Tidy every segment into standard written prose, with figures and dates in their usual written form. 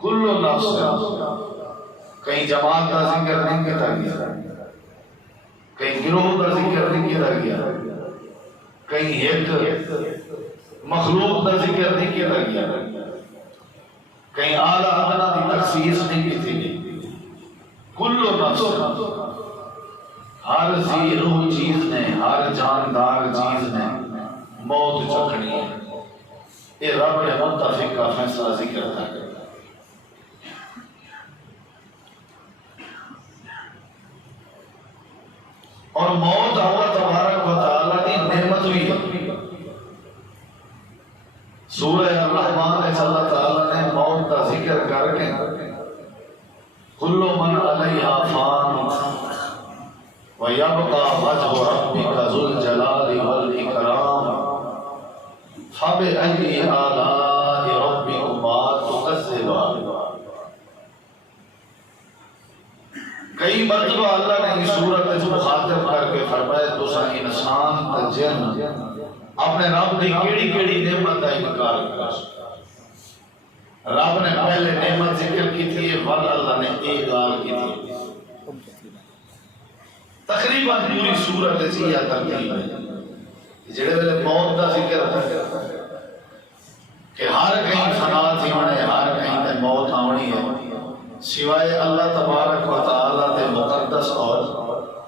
کل نفس، کہیں جماعت کا ذکر نہیں کیا گیا، کہیں گروہ کا ذکر نہیں کیا گیا، کہیں ایک مخلوق کا ذکر نہیں کیا گیا، کہیں اعلیٰ ادنا کی تخصیص نہیں کی تھی۔ کل نفس، ہر ذی روح چیز نے، ہر جاندار چیز نے موت چکھنی ہے۔ یہ رب نے متفق کا فیصلہ ذکر تھا۔ اور موت اللہ تبارک و تعالیٰ کی نعمت ہوئی ہے۔ سورہ الرحمن میں اللہ تعالیٰ نے موت کا ذکر کر کے کل من علیہا فان وَيَبْقَى وَجْهُ رَبِّكَ ذُو الْجَلَالِ وَالْإِكْرَامِ فَبِأَيِّ آلَاءِ رَبِّكُمَا تُكَذِّبَانِ۔ کئی مرتبہ اللہ نے اس صورت کو مخاطب کر کے فرمایا تساں انسان تے جن اپنے رب دی کیڑی کیڑی نعمت کا انکار کرا۔ رب نے پہلے نعمت ذکر کی تھی، بعد اللہ نے ایک گال کی تھی۔ تقریباً پوری صورت ایسی یا ترتیب ہے جڑے ویلے موت کا ذکر ہے کہ ہر کہیں فنا تھی ہونے، ہر کہیں تے موت آنی ہے، سوائے اللہ تبارک و تعالیٰ تے مقدس اور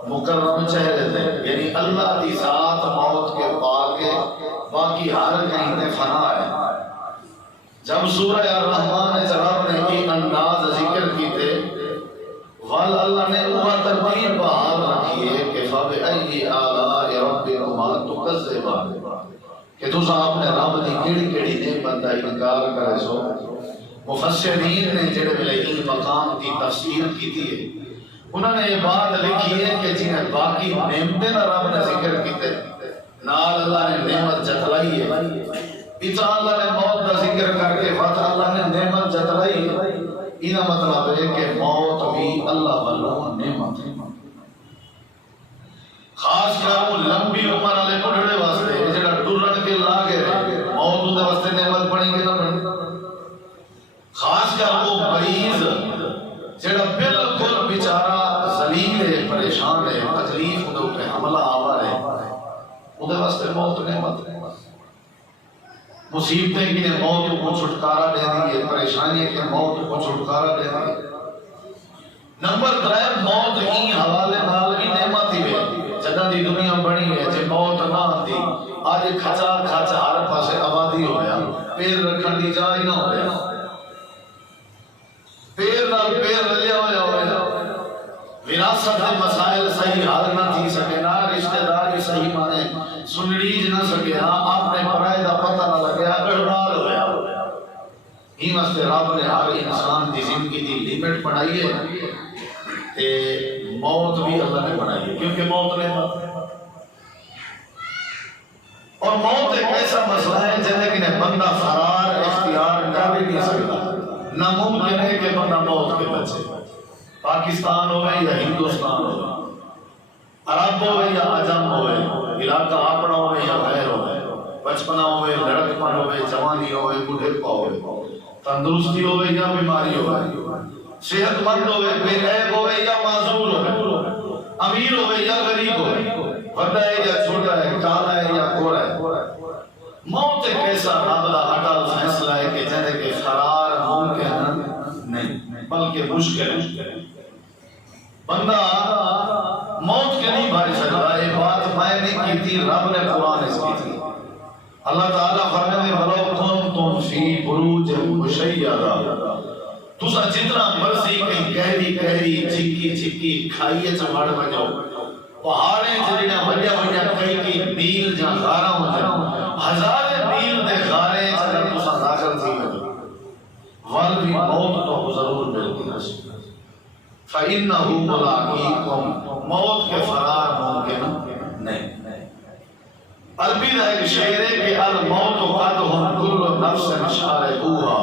مکرم چہرے تھے، یعنی اللہ دی ذات موت کے پا کے باقی ہر کہیں تے فنا ہے۔ جب سورہ الرحمن نے رب نے یہ انداز ذکر کی تھے، وال اللہ نے وہ ترتیب بحال رکھی ہے کہ فَبِأَيِّ آلَاءِ رَبِّكُمَا تُكَذِّبَانِ، کہ تساں اپنے رب دی کیڑی کیڑی نعمت کا انکار کرے سو۔ مفسرین نے جڑے ویلے ان مقام کی تفسیر کی تھی انہوں نے یہ بات لکھی ہے کہ جنہیں باقی نعمتیں رب نے ذکر کیتے نال اللہ نے نعمت جتلائی ہے، اتنا اللہ نے موت کا ذکر کر کے بعد اللہ نے نعمت جتلائی ہے۔ انہا مطلب ہے کہ موت بھی اللہ والوں نعمت ہے، خاص کر وہ لمبی عمر والے بڑھڑے واسطے جڑا ٹرن کے لاگے رہے، موت دے واسطے نعمت بنی کہ نہ بنی۔ خاص کر وہ مریض جڑا بالکل بیچارہ ذلیل ہے، پریشان ہے، تکلیف دے اوپر حملہ آور ہے، اودے واسطے موت نعمت ہے۔ مصیبتیں کی نے موت کو چھٹکارا دے دی ہے، پریشانی کے موت کو چھٹکارا دے دی۔ نمبر 3 موت ہی حوالے نال بھی نعمت ہی ہے۔ جدہ دی دنیا بڑی ہے جے موت نہ آتی آج کھچا کھچا ہر پاسے آبادی ہو گیا، پیر رکھن دی جا ہی نہ ہو گیا، پیر نال پیر لیا ہوا وراثت دے مسائل صحیح حل نہ تھی سکے، نہ رشتہ داری صحیح مانے سنڑیج نہ سکے، نہ آپ نے پرائے دا پتہ نہ لگیا، اڑمال ہویا۔ ہی واسطے رب نے ہر انسان دی زندگی دی لیمٹ بنائی ہے تے موت بھی اللہ نے بنائی ہے، کیونکہ موت نے اور موت ایک ایسا مسئلہ ہے جنہیں کہ بندہ فرار اختیار کر بھی نہیں سکتا۔ ناممکن ہے کہ بندہ موت کے بچے، پاکستان ہوئے یا ہندوستان ہوئے، عرب ہوئے یا عجم ہوئے، علاقہ اپنا ہوئے یا غیر ہوئے، بچپنا ہوئے، لڑکپن ہوئے، جوانی ہوئے، بڑھاپا ہوئے، تندرستی ہوئے یا بیماری ہوئے، صحت مند ہوئے، بے عیب ہوئے یا معذور ہوئے، امیر ہوئے یا غریب ہوئے، بڑا ہے یا چھوٹا ہے، کالا ہے یا گورا ہے، موت ایک ایسا رب دا اٹل فیصلہ ہے کہ جنہیں کہ فرار ممکن نہیں بلکہ مشکل ہے۔ بندہ موت کے نہیں بھاری سکتا، یہ بات میں نے کی تھی، رب نے قرآن اس کی تھی۔ اللہ تعالیٰ فرماتے وَلَوْ كُنْتُمْ فِي بُرُوجٍ مُشَيَّدَةٍ، تُسا جتنا مرضی کہیں گہری گہری چکی چکی کھائیے چمڑ بجاؤ، پہاڑیں جڑیاں وڈیا وڈیا کئی کی میل جہاں غارہ ہو جائے، ہزار میل دے غارے چلے تُسا داخل تھی بجاؤ، ول بھی موت تو ضرور ملتی ہے۔ فَإِنَّهُ مُلَاقِيكُمْ، موت کے فرار ممکن نہیں۔ عربی کا ایک شعر ہے کہ الموت قدح كل نفس شاربوها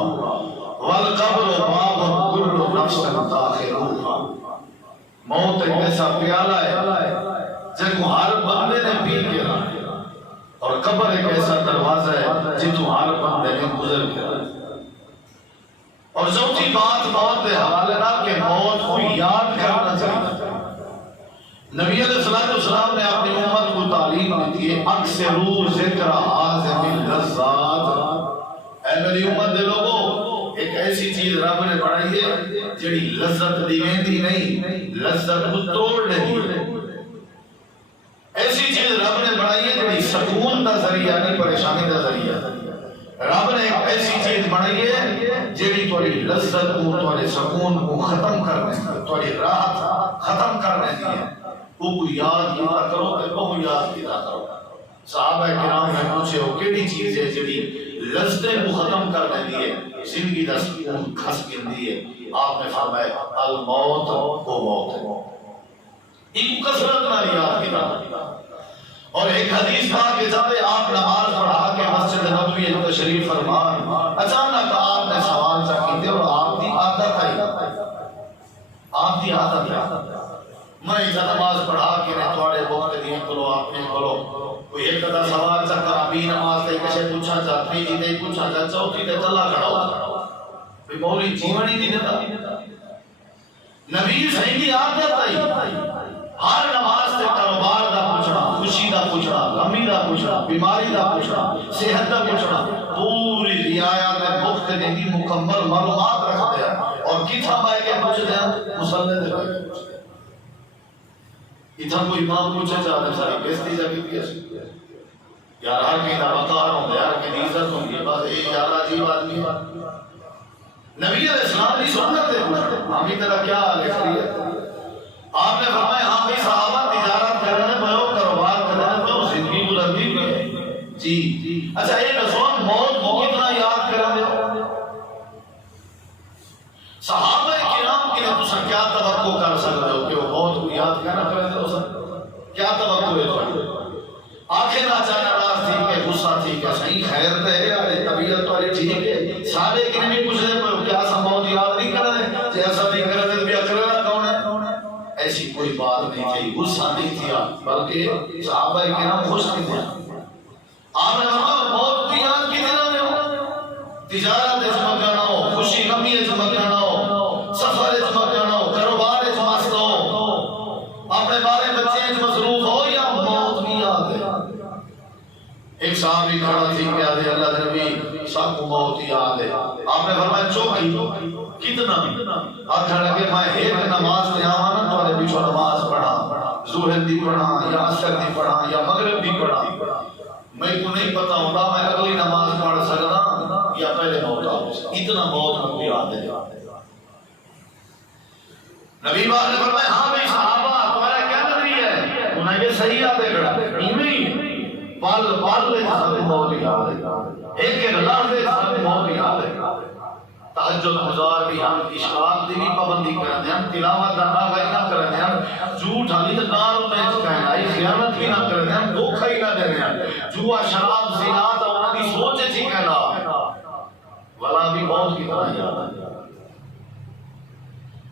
والقبر باب كل نفس داخلوها۔ موت ایک ایسا پیالہ ہے جن کو ہر بندے نے پی کے رہا، اور قبر ایک ایسا دروازہ ہے جتوں ہر بندے نے گزر گیا۔ اور چوتھی بات موت کے حوالے نہ کہ موت کو یاد کرنا چاہیے۔ نبی علیہ السلام نے اپنی امت کو تعلیم دی ہے اکثروا ذکر حاضم اللذات، اے میری امت دے لوگوں ایک ایسی چیز رب نے بنائی ہے جڑی لذت دیویندی نہیں، لذت کو توڑ دیتی ہے۔ ایسی چیز رب نے بنائی ہے جڑی سکون دا ذریعہ نہیں پریشانی دا ذریعہ۔ رب نے ایک ایسی چیز بنائی ہے جڑی تھوڑی لذت کو تھوڑے سکون کو ختم کرنے کی، تھوڑی راحت ختم کرنے کی ہے۔ وہ کو یاد کیا کرو تے وہ یاد کیا کرو۔ صحابہ کرام نے پوچھے ہو کیڑی چیز ہے جڑی لذتیں کو ختم کر دیندی ہے، زندگی دا سکون کھس گندی ہے؟ آپ نے فرمایا الموت وہ موت ہے، ایک کثرت نال یاد کیا۔ اور ایک حدیث پاک کے جاتے آپ نماز پڑھا کے مسجد نبوی میں تشریف فرما، اچانک آپ نے سوال کیتے اور آپ کی عادت ہے، آپ کی عادت ہے میں نماز پڑھا کے تھوڑے وقت دیے کرو آپ نے کرو کوئی ایک دا سوال چکر ابھی نماز تے کسے پوچھا جا تھری تے پوچھا جا چوتھی تے چلا کھڑا ہو کوئی مولی جیون ہی نہیں دیتا۔ نبی صحیح کی عادت ہے ہر نماز تے کاروبار دا پوچھنا، خوشی دا پوچھنا، غمی دا پوچھنا، بیماری دا پوچھنا، صحت دا پوچھنا، پوری رعایت مختلف دی مکمل معلومات رکھتے ہیں۔ اور کتھا بائے کے پوچھتے ہیں مصلی دے بائے اتھا کوئی امام پوچھے چاہتے ساری بیستی جاگی دیا یار ہر کی دا وقار ہوں یار کی عزت ہوں یہ بات ہے یار عجیب آدمی ہے۔ نبی علیہ السلام کی سنت ہے ہمیں تیرا کیا حال ہے آپ نے فرمایا ہاں بھی صحابہ تجارت کرنے پہو کاروبار کرنے پہو زندگی گزرنی بھی ہے جی۔ اچھا ایک رسول موت کو کتنا یاد کرنے ہو؟ صحابہ کرام کے لیے تسا کیا توقع کر سکتے ہو کہ وہ موت کو یاد کرنا کرنے ہو سکتے؟ کیا توقع ہے تو آنکھیں نہ چاہنا راز تھی کہ غصہ تھی کہ صحیح خیر تے ہے طبیعت والی ٹھیک ہے سارے کنے بھی پوچھنے پر کیا سا موت یاد نہیں کر رہے جیسا نہیں کر رہے بھی اکرا کون ہے؟ ایسی کوئی بات نہیں تھی، غصہ نہیں تھی بلکہ صحابہ کرام خوش تھے۔ آپ نے فرمایا موت کی یاد کی دن ہو تجارت اس مکانا ہو، خوشی غمی اس مکانا ہو، سفر اس مکانا ہو، کاروبار اس مست ہو، اپنے بارے بچے اس مصروف ہو یا موت بھی یاد ہے۔ ایک صحابی کھڑا تھی کہ آدھے اللہ نبی سب کو موت یاد ہے۔ آپ نے فرمایا چوکی کتنا آدھا لگے میں ایک نماز میں آوانا تو نے بیچو نماز پڑھا ظہر دی پڑھا یا عصر دی پڑھا یا مغرب دی پڑھا میں کو نہیں پتا ہوتا میں اگلی نماز پڑھ سکتا یا پہلے موت آ اتنا موت کو یاد ہے۔ نبی بات نے فرمایا ہاں بھائی صحابہ تمہارا کیا نظری ہے؟ انہیں یہ صحیح یاد ہے گڑا پل پل سب موت یاد ہے، ایک ایک لحظے سب موت یاد ہے۔ تہجد گزار بھی ہم اشراق دی بھی پابندی کرتے ہیں، تلاوت دا ناغی نہ کرتے ہیں، جھوٹ حالی تو نار میں چکائیں آئی خیانت بھی نہ کرتے ہیں، دھوکہ ہی نہ دینے ہیں، جوا شراب زینات اور انہوں کی سوچ چی کہنا والا بھی موت کی طرح یاد ہے۔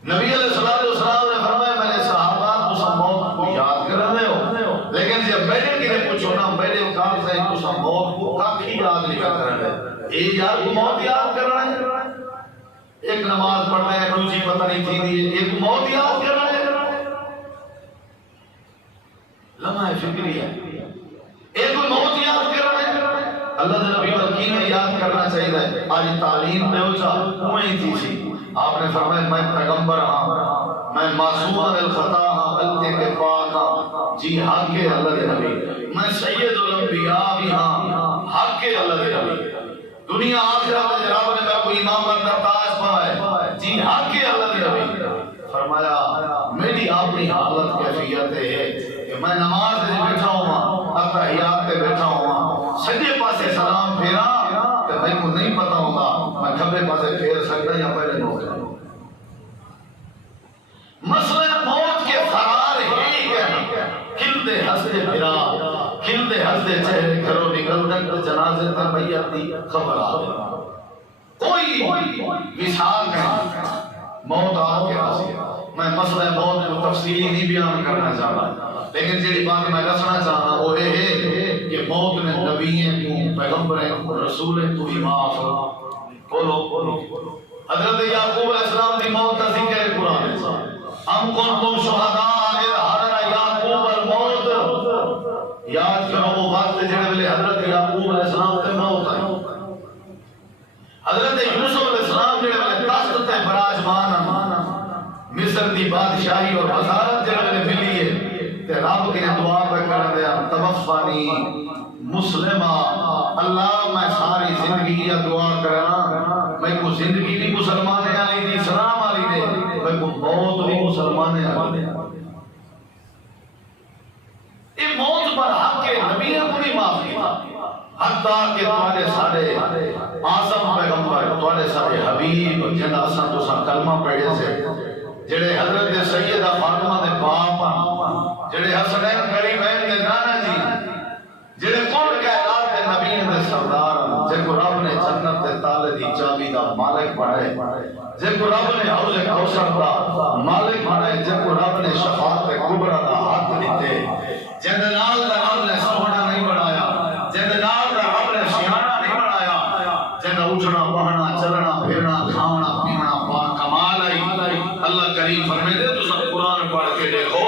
نبی علیہ السلام نے فرمایا میں نے صحابہ تو سب موت کو یاد کر رہے ہو لیکن جب میرے کی نے پوچھو نا میرے کام سے تو سب موت کو کافی یاد نہیں کر رہے ہیں اے یار کو موت یاد کر رہے ہیں ایک نماز پڑھ رہے ہیں دوسری پتہ نہیں تھی دی ایک موت یاد کر رہے ہیں لمحہ فکری ہے ایک موت یاد کر رہے ہیں۔ اللہ نے نبی وکی نے یاد کرنا چاہیے آج تعلیم دے ہو چاہ وہیں تھی سی آپ نے فرمایا میں پیغمبر ہاں میں معصوم الخطا ہاں غلطی کے پاک ہاں جی حق کے اللہ کے نبی میں سید الانبیاء بھی ہاں حق کے اللہ کے نبی دنیا آخرت میں رب نے کوئی امام کا تاج پائے جی حق کے اللہ کے نبی فرمایا میری اپنی حالت کیفیت ہے کہ میں نماز میں بیٹھا ہوں اتحیات پہ بیٹھا ہوں سجے پاسے سلام پھیرا کہ میں کو نہیں پتا ہوگا میں کھبے پاسے پھیر سکتا یا پہلے نہ ہوتا مسئلہ موت کے فرار ہی کہنا کھلتے ہنستے پھرا کھلتے ہنستے چہرے گھروں نکل دن جنازے پر میت دی خبر آ کوئی وصال نہیں موت آ کے حاصل میں مسئلہ موت کو تفصیلی نہیں بیان کرنا چاہتا لیکن جیڑی بات میں دسنا چاہتا وہ ہے کہ کہ موت نے نبیوں کو پیغمبروں کو رسولوں کو بھی معاف بولو حضرت یعقوب علیہ السلام کی موت کا ذکر ہے قرآن میں ام کنتم شہداء اذ حضر یعقوب الموت یاد کرو وہ وقت جڑے ویلے حضرت یعقوب علیہ السلام تے موت آئی حضرت یوسف علیہ السلام جڑے ویلے تخت تے براجمان مصر دی بادشاہی اور وزارت جڑے ویلے ملی ہے تے رب کی دعا پہ کر دیا توفانی مسلمہ اللہ میں ساری زندگی یہ دعا کرنا میں کو زندگی بھی مسلمان علی دی سلام علی دے میں کو موت بھی مسلمان علی دے یہ موت پر حق کے نبی کو نہیں معاف کیا حتیٰ کہ تمہارے سارے اعظم پیغمبر تمہارے سارے حبیب جنہ اساں تو سا کلمہ پڑھے سے جڑے حضرت سیدہ فاطمہ دے باپ جڑے حسنین کریمین دے نانا جی جڑے کل کائنات دے نبی دے سردار جے کو رب نے جنت دے تالے دی چابی دا مالک بنائے جے کو رب نے حوض کوثر دا مالک بنائے جے کو رب نے شفاعت کبریٰ دا حق دیتے جے دے نال دا رب نے سونا نہیں بنایا جے دے نال دا رب نے سیانا نہیں بنایا جے دا اٹھنا بہنا چلنا پھرنا کھانا پینا پاک کمال آئی اللہ کریم فرمائے دے تو سب قرآن پڑھ کے دیکھو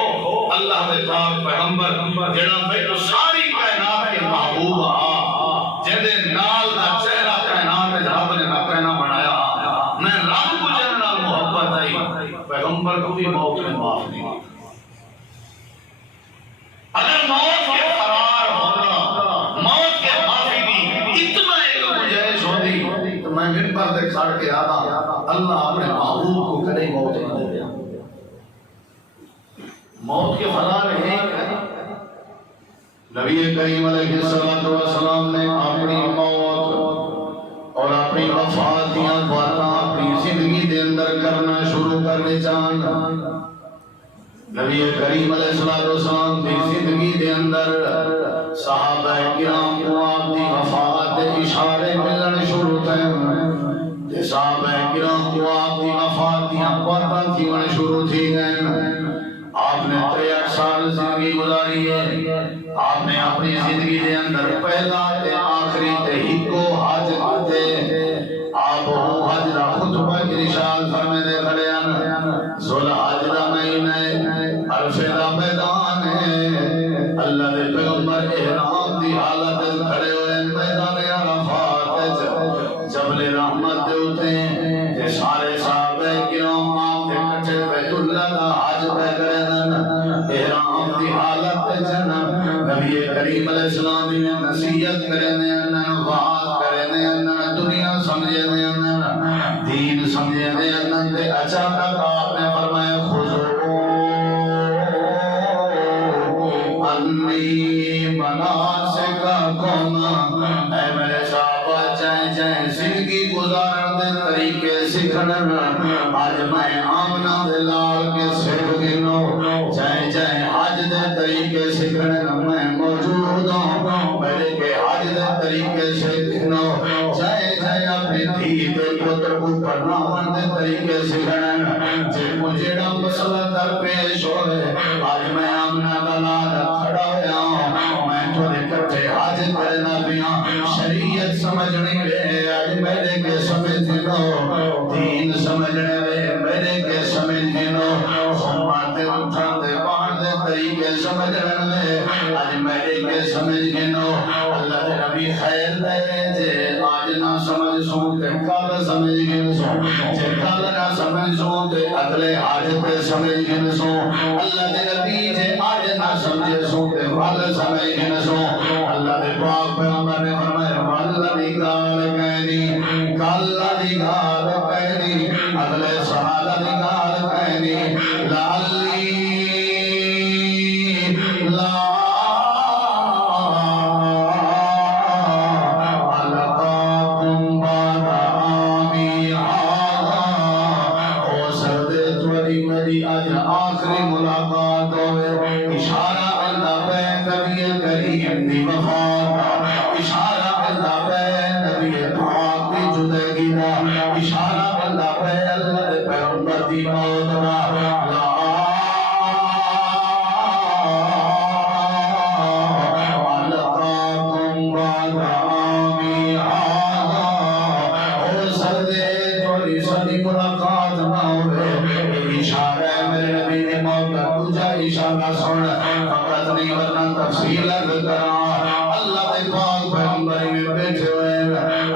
اللہ دے پاک پیغمبر جڑا میں تو ساری کائنات کے محبوب آ جدے نال دا چہرہ کائنات دے رب نے نہ بنایا میں رب کو جن نال محبت آئی پیغمبر کو بھی موت میں معاف نہیں اگر موت کے فرار ہونا موت کے معافی دی اتنا ایک گنجائش ہوتی تو میں منبر تک کھڑ کے آتا اللہ اپنے محبوب کو کدی موت نہ دیا موت کے فرار ہے نبی کریم علیہ السلام نے اپنی موت اور اپنی وفات دیاں باتاں اپنی زندگی دے اندر کرنا شروع کرنے جان نبی کریم علیہ السلام کی زندگی دے اندر صحابہ کرام کو آپ دی وفات دے اشارے ملن شروع تھے صحابہ کرام کو آپ دی وفات دیاں باتاں تھیون شروع تھی گئے آپ نے 63 سال زندگی گزاری ہے آپ نے اپنی زندگی دے اندر پہلا تے آخری تے ہکو حج کیتے آپ وہ حج دا خطبہ ارشاد فرمائے دے کھڑے ہیں ذوالحج دا مہینہ عرفے دا میدان ہے اللہ دے پیغمبر احرام دی حالت کھڑے ہوئے میدان عرفات جبل رحمت دے اتے سارے صحابہ کرام آپ دے کٹھے بیت اللہ دا حج پہ کرے احرام دی حالت جنا نبی کریم علیہ السلام نے نصیحت کرنے انہاں وعظ کرنے انہاں دنیا سمجھنے انہاں دین سمجھنے انہاں تے اچانک آپ نے فرمایا خذو انی مناسککم اے میرے صحابہ چاہیں چاہیں زندگی گزارن دے طریقے سکھن آج میں آمنہ دے لال کے سکھ گنو چاہیں چاہیں حج دے طریقے سکھن میں موجود ہوں میرے کے حج دے طریقے سکھنو چاہیں چاہیں اپنی دھی دے پتر کو پرنامن دے طریقے سکھن جے مجھےڑا مسئلہ در پیش ہوئے آج میں آمنہ دے لال کھڑا ہویا ہوں میں تو کٹھے حج کرنا پیا شریعت سمجھنے لے آج میرے کے سمجھ لو دین سمجھنے لے میرے کے سمجھ لو خماتے اٹھاتے باندھے طریقے سمجھنے لے آج میرے کے سمجھ لو اللہ دے نبی خیر دے جے آج نہ سمجھ سوں تے کل سمجھ گن سوں جے کل نہ سمجھ سوں تے اگلے آج تے سمجھ گن سوں اللہ دے نبی جے آج نہ سمجھ سوں تے کل سمجھ گن سوں اللہ دے پاک پیغمبر نے فرمایا والذی قال کہنی کل دی گال کہنی اگلے سال دی گال کہنی لعلی لا القاکم بعد عامی هذا ہو سکتے تمہاری میری آج آخری ملاقات ہوئے اشارہ اللہ پہ نبی کریم دی وفات اشارہ اللہ پہ نبی پاک دی جدگی دا اشارہ اللہ پہ اللہ دے پیغمبر دی موت دا القاکم کوئی سنی ملاقات نہ ہوئے اشارہ ہے میرے نبی نے موت کا دوجا اشارہ سن فقط نہیں ورنہ تفصیل کرا اللہ دے پاک پیغمبر میں بیٹھے ہوئے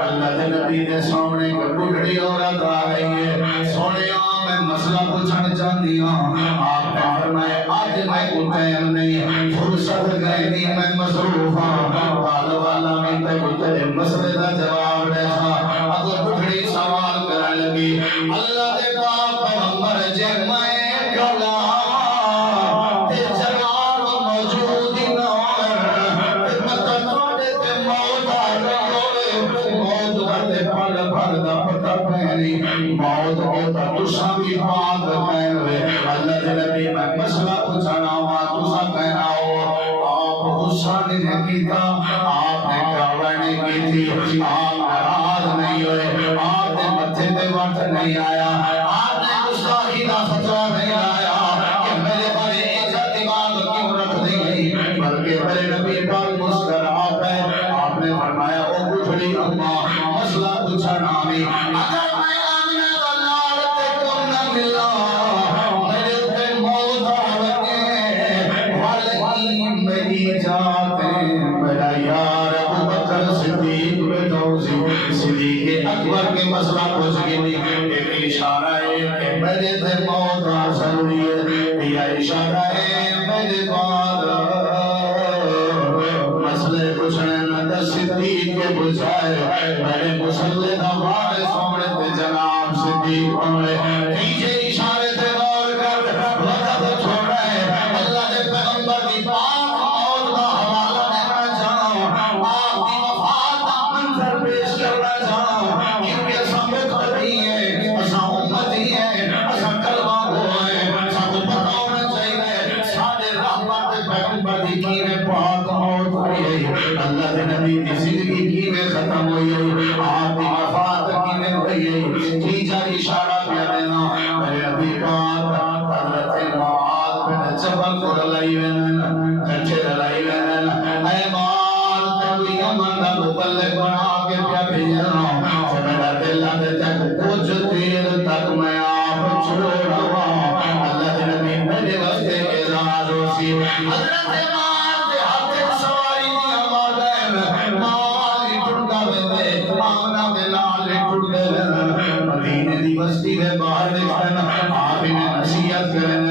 اللہ دے نبی دے سامنے کوئی بڑھڑی عورت آ رہی ہے سونے میں مسئلہ پوچھنا چاہتی ہوں آپ نے فرمایا آج میں کو ٹائم نہیں فرصت گئے نہیں میں مصروف ہوں قال والا میں تے مسئلے دا جواب دے اگر بڑھڑی سوال کرنے لگی اللہ دے پاک پیغمبر جے میں کلام تے جلال موجود ہی نہ ہوئے میں تنوڑے تے موت آ رہی ہوئے موت کرتے پھل پھل دا پتہ پہنی موت ہوتا تسا بھی پاک کہنے اللہ دے نبی میں مسئلہ پوچھنا ہوا تسا کہنا ہو آپ غصہ نہیں کیتا آپ نے کعوہ نہیں کی تھی آپ ناراض نہیں ہوئے آپ نے متھے پہ وقت نہیں آیا آپ نے گستاخی کا فتویٰ نہیں لایا کہ میرے بارے ایسا دماغ کیوں رکھ دی گئی بلکہ میرے نبی پاک مسکرات ہے آپ نے فرمایا او بڑھڑی اماں مسئلہ پوچھنا بھی اگر میں آمنہ کا لال تے کون نہ ملا میرے تے موت آوے والین میری جاتے میرا یار ابو بکر صدیق بیٹھو صدیق اکبر کے مسئلہ پوچھ گئی ایک اشارہ ہے کہ میرے تے موت حاصل ہوئی ہے یہ اشارہ ہے میرے بعد مسئلے پوچھنے نہ صدیق کے بجائے میرے مسئلے دا وارث ہونے تے جناب صدیق ہونے تیجے اشارے تے غور کر وقت چھوڑا ہے اللہ دے پیغمبر دی پاک موت دا حوالہ دینا چاہوں آپ دی وفات دا منظر پیش کرنا چاہوں کیونکہ ثابت کرنی ہے اسا امتی ہے اسا کلمہ گو ہے سب پتہ ہونا چاہیے سارے رحمت پیغمبر دی کینے پاک موت ہوئی ہے اللہ دے نبی دی زندگی کینے ختم ہوئی ہے آپ دی وفات کینے ہوئی ہے تیجا اشارہ پہ دینا میرے نبی پاک حضرت معاذ بن جبل کو للائی وینن کچھے للائی وینن اے معاذ تبھی یمن دا مبلغ بنا کے پیا بھیجنا میرا دل آدھے تک کچھ دیر تک میں آپ چھوڑا اللہ دے نبی میرے وقت اعزاز ہو سی حضرت معاذ دے ہاتھ سواری دی آواز ہے معاذ ٹھڑکا ویندے آمنہ دے لال ٹھڑکے مدینے دی بستی دے باہر نکلن آپ انہیں نصیحت کرن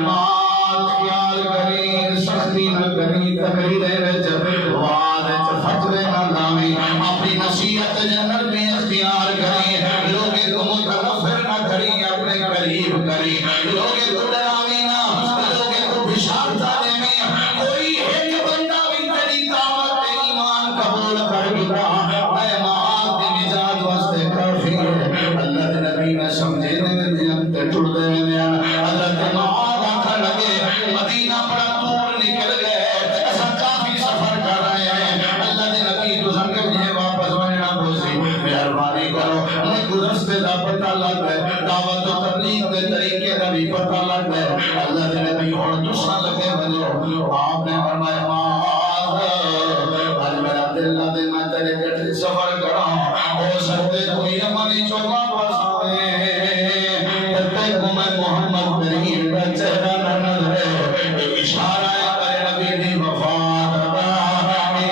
معاذ خیال کریں سختی نہ کریں تقریرے وچ وعد وچ فتوے نہ لاویں اپنی نصیحت جنت میں اختیار کریں لوگے کو متنفر نہ کریں اپنے قریب کریں لوگے کو ڈراویں نہ لوگے کو بشارتہ دیں کوئی ایک بندہ بھی تیری دعوت ایمان قبول کر گیا اے معاذ دی نجات واسطے کافی ہے اللہ دے نبی نے سمجھے دے تے ٹوٹ دے حضرت معاذ آکھن لگے مدینہ بڑا دور نکل گئے ایسا کافی سفر کر رہے ہیں اللہ دے نبی تو سن کے مجھے واپس بننا پوسی مہربانی کرو مجھے کو رستے دا پتہ لگ گئے دعوت و تبلیغ کے طریقے دا بھی پتہ لگ گئے اللہ دے نبی اور دوسرا لگے بنو آپ نے فرمایا معاذ آج میرا دل نہ دے میں تیرے گھر سفر کرا ہو سکتے کوئی یمنی چوکا پاس آئے تے کو میں محمد کریم کا چہرہ نہ نظر ہے اشارہ ہے میرے نبی دی وفات دا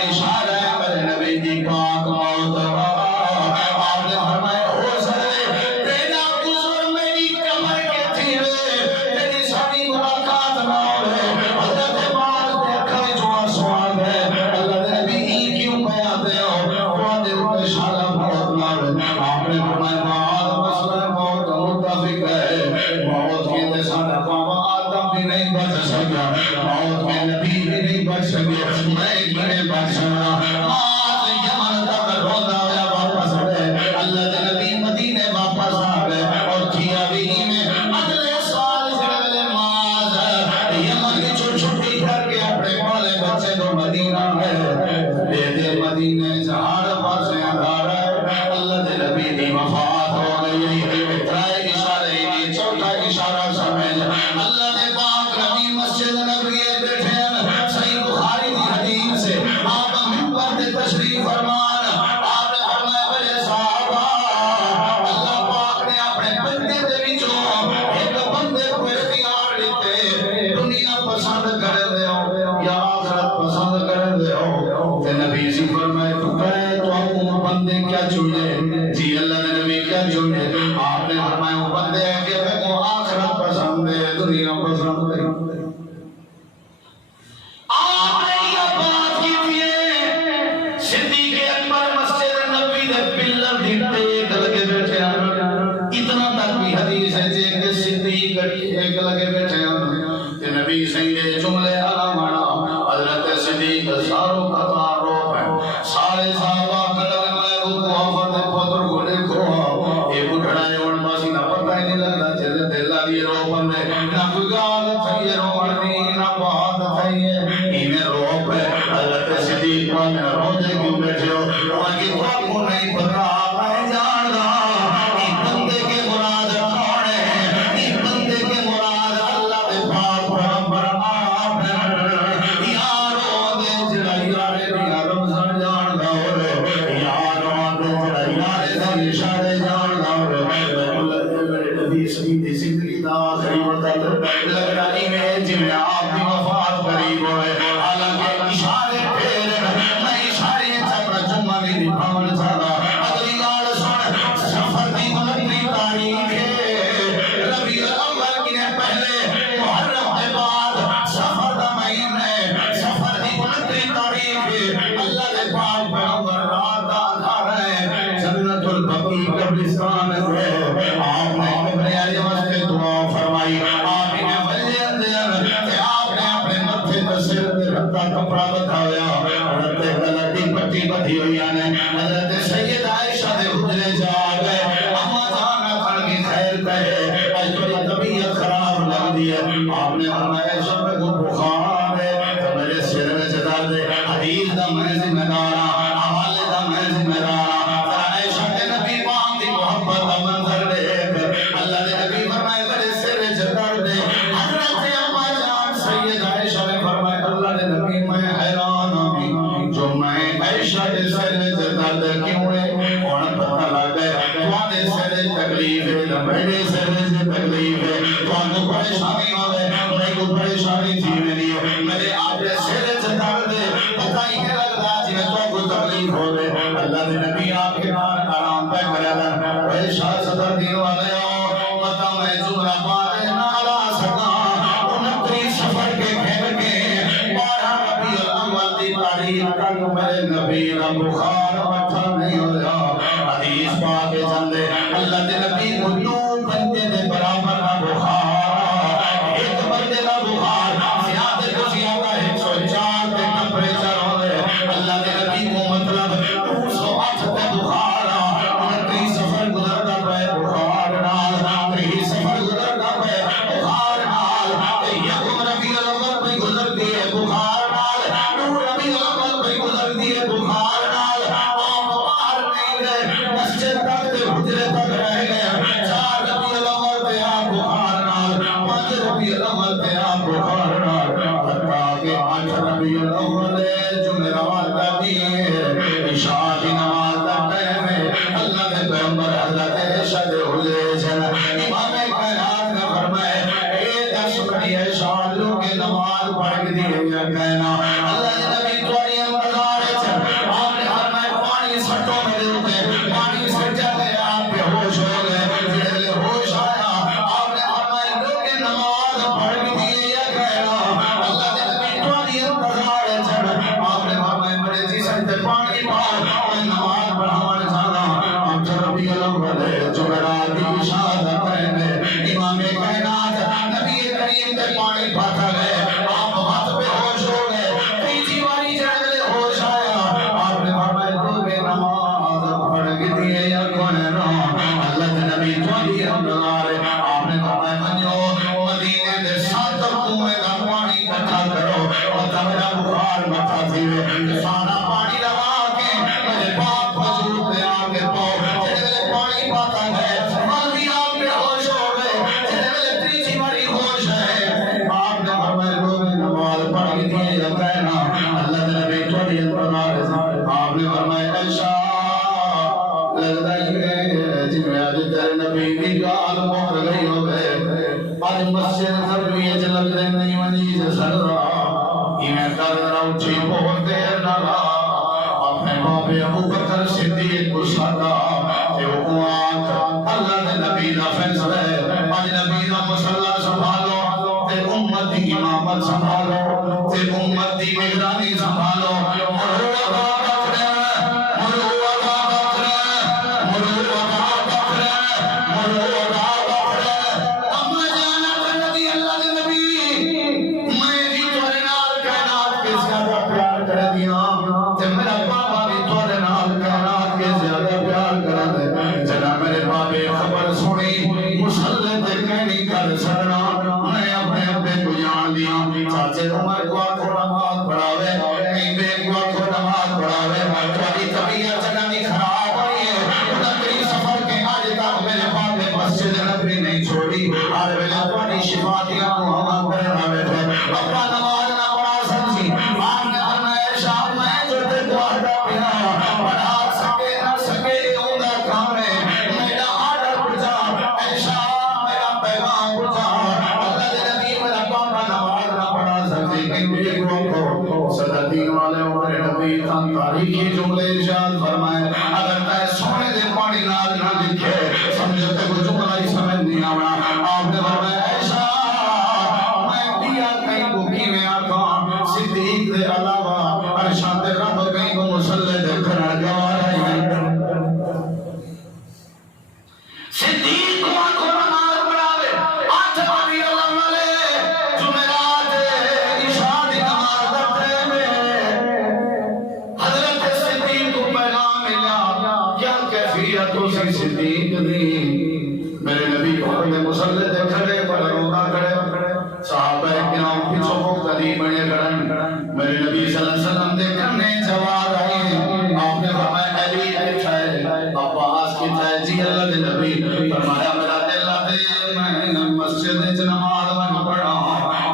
اشارہ ہے میرے نبی دی پاک موت دا آپ نے فرمایا ہو سکتے تیرا گزر میری کمر کے تھیرے تیری سانی ملاقات نہ ہوئے حضرت معاذ دے اکھاں جو آنسو آ گئے اللہ دے نبی این کیوں پیا دے ہو وعدے اوپر اشارہ بہت نہ ہوئے آپ نے فرمایا معاذ مسئلہ موت متفق ہے موت کے تے سارا بابا آدم بھی نہیں بچ سکا موت میں نبی بھی نہیں بچ سکے میں کینے بچ سکا معاذ یمن تک روزہ ہویا واپس آئے اللہ دے نبی مدینے واپس آ گئے اور کیا بھی میں اگلے سال سے معاذ یمن کی چھٹی کر کے اپنے والے بچے کو مدینہ ہے دے مدینے جہاں پاسے اندھارا ہے اللہ دے نبی دی وفات ہو گئی اترائے اشارے کی چوتھا اشارہ سمجھ اللہ دے پاک نبی مسجد نبوی بیٹھے ہیں صحیح بخاری دی حدیث سے آپ منبر دے تشریف فرمان آپ نے فرمایا میرے صحابہ اللہ پاک نے جملے آپ نے فرمایا وہ بندے ہیں کہ وہ آخرت پسند ہے دنیا پسند ہے آپ نے یہ بات کی تھی صدیق اکبر مسجد نبی دے پلر دیتے لگے بیٹھے اتنا تک بھی حدیث ہے کہ صدیق ایک لگے بیٹھے کہ نبی سید جملے علامہ حضرت صدیق ساروں قطار روپ ہے سارے صحابہ کلر میں کو آفت پتر کو دیکھو یہ بڑھڑا ہے اور ماسی نہ پتہ ہی نہیں لگتا جیسے دل لگی روپ میں نہ کوئی گال تھئی روڑنی نہ بہت تھئی انہیں روپ ہے حضرت صدیق میں روزے کیوں بیٹھے ہو وہاں کی کو نہیں پتا میں جان رہا یہ بندے کے مراد کون ہے یہ بندے کے مراد اللہ دے پاک پیغمبر آپ ہیں یاروں دے جڑائی آرے دیا رمضان جان دا ہوئے یاروں دے جڑائی آرے دیا اشارے جان دا ہوئے میرے نبی سیدھی زندگی دا آخری مدت لگ رہی میں جن آپ کی وفات قریب ہوئے حالانکہ اشارے پھیر میں اشارے چکر جمعہ بھی نبھاون سانا اگلی گال سن سفر دی گلتری تاریخ ہے ربیع الاول کی نے پہلے محرم کے بعد سفر دا مہینے سفر دی گلتری تاریخ ہے اللہ دے پاک پیغمبر رات دا آدھار ہے جنت البقیع قبرستان ہے آپ نے اپنے علی مسجد دعا فرمائی آپ نے ولی اندر کہ آپ نے اپنے متھے پر سر پہ رکھتا کپڑا بتایا حضرت غلطی پٹی بدھی ہوئی آنے حضرت سید عائشہ دے حجرے جا گئے اما جانا کھڑ کی خیر کہے آج تھوڑی طبیعت خراب لگ دی ہے آپ نے فرمایا شب کو بخار ہے تو میرے سر میں سے ڈال دے حدیث دا میں ذمہ دارا حوالے دا میں ذمہ دارا عائشہ کے نبی پاک دی محبت دا منظر دیکھ اللہ دے نبی فرمائے میرے سر میں سے ڈال دے حضرت اما جان سید عائشہ نے فرمایا اللہ دے نبی میں حیران ہوں جو میں عائشہ کے سر میں سے ڈال دے کیوں ہے اور پتہ لگ گئے تمہارے سر میں تکلیف ہے میرے سر میں تکلیف ہے تمہیں پریشانی ہو گئے میں کو پریشانی تھی میری میرے آپ نے سر سے ڈال دے پتہ ہی نہیں لگتا جی میں تو کو تکلیف ہو گئے اللہ دے نبی آپ کے نام آرام پہ کرے گا عائشہ صدر دین والے ہو پتہ میں جملہ پاتے نہ لا سکا 29 سفر کے گھر کے 12 ربیع الاول دی تاریخ تک میرے نبی کا بخار اٹھا نہیں ہویا حدیث پاک جندے اللہ دے نبی کو 2 بندے دے برابر کا بخار ایک بندے کا بخار زیادہ تو زیادہ 104 پہ ٹمپریچر ہو گئے اللہ دے نبی کو مطلب 208 پہ بخار 29 سفر گزرتا پہ بخار نال 30 سفر گزرتا پہ بخار نال یکم ربیع الاول پہ گزر دیے بخار نال 2 ربیع الاول پہ گزر دیے بخار نال آپ باہر نہیں گئے مسجد تک تے حجرے تک رہ گئے 4 ربیع الاول پہ آپ بخار نال 5 ربیع الاول پہ آپ بخار نال حتیٰ کہ 8 ربیع الاول جمعرات کا دن عشاء کی نماز کا ٹائم ہے اللہ کے پیغمبر حضرت عائشہ دے حجرے سے امام کائنات نے فرمایا اے 10 بڑی عائشہ لوگ نماز پڑھ کے دیے یا کہنا اللہ کے نبی تھوڑی انتظار ہے آپ نے فرمایا پانی سٹوں میں دے پانی سٹ جائے آپ بے ہوش ہو گئے پھر ہوش آیا آپ نے فرمایا لوگ نماز پڑھ کے دیے یا کہنا اللہ کے نبی تھوڑی انتظار ہے آپ نے فرمایا میرے جسم تے پانی پاؤ میں نماز پڑھانے جانا آپ ربیع الاول جمعرات کی عشاء دا ٹائم ہے امام کائنات نبی کریم تے پانی پاتا گئے آپ ہاتھ پہ ہوش ہو گئے تیسری باری جڑے ہوش آیا آپ نے فرمایا لوگ نماز پڑھ کے دیے یا کون نہ اللہ کے نبی تھوڑی انتظار ہے آپ نے فرمایا منو مدینے دے 7 کنویں کا پانی اکٹھا کرو اور میرا بخار مٹا تھی سارا پانی لگا کے مجھے پاک حضور پہ آ کے پاؤ جڑے پانی پاتا ہے مولوی آپ پہ ہوش ہو گئے جڑے تیسری باری ہوش ہے آپ نے فرمایا لوگ نماز پڑھ کے دیے یا کہنا اللہ کے نبی تھوڑی انتظار ہے آپ نے فرمایا عائشہ لگتا ہے جی میں آج تیرے نبی کی گال مہر گئی ہو گئے آج مسجد تربیت لگ دے نہیں منی سے سر رہا میں کر رہا اٹھی بہت دیر نہ رہا اپنے باپ ابو بکر صدیق کو سادا کہ وہ آنکھ فیصلہ ہے اج نبی دا مصلی سنبھالو تے امت دی امامت سنبھالو تے امت دی نگرانی سنبھالو تاریخی جملے ارشاد فرمائے اگر تے سونے دے پانی نال نہ لکھے سمجھو تے کوئی جملہ ہی سمجھ نہیں آنا آپ نے فرمایا ایسا میں دیا کہیں کو کیویں آکھاں صدیق دے علاوہ عرشاں تے رب کہیں کو مصلی دے کھڑا گوارا ہی صدیق کو آنکھوں نماز پڑھاوے آٹھ ربیع الاول جمعرات عشاء دی نماز پڑھتے میں حضرت صدیق کو پیغام ملا کیا کیفیت اسی صدیق دی میرے نبی کو نے مصلی دے کھڑے پر رونا کھڑے صحابہ کرام پیچھے مقتدی بنے کھڑے میرے نبی صلی اللہ علیہ وسلم دے کرنے جواب آئے آپ نے فرمایا علی کتھا ہے عباس کتھا ہے جی اللہ دے نبی فرمایا میرا دل دے میں مسجد وچ نماز میں پڑھا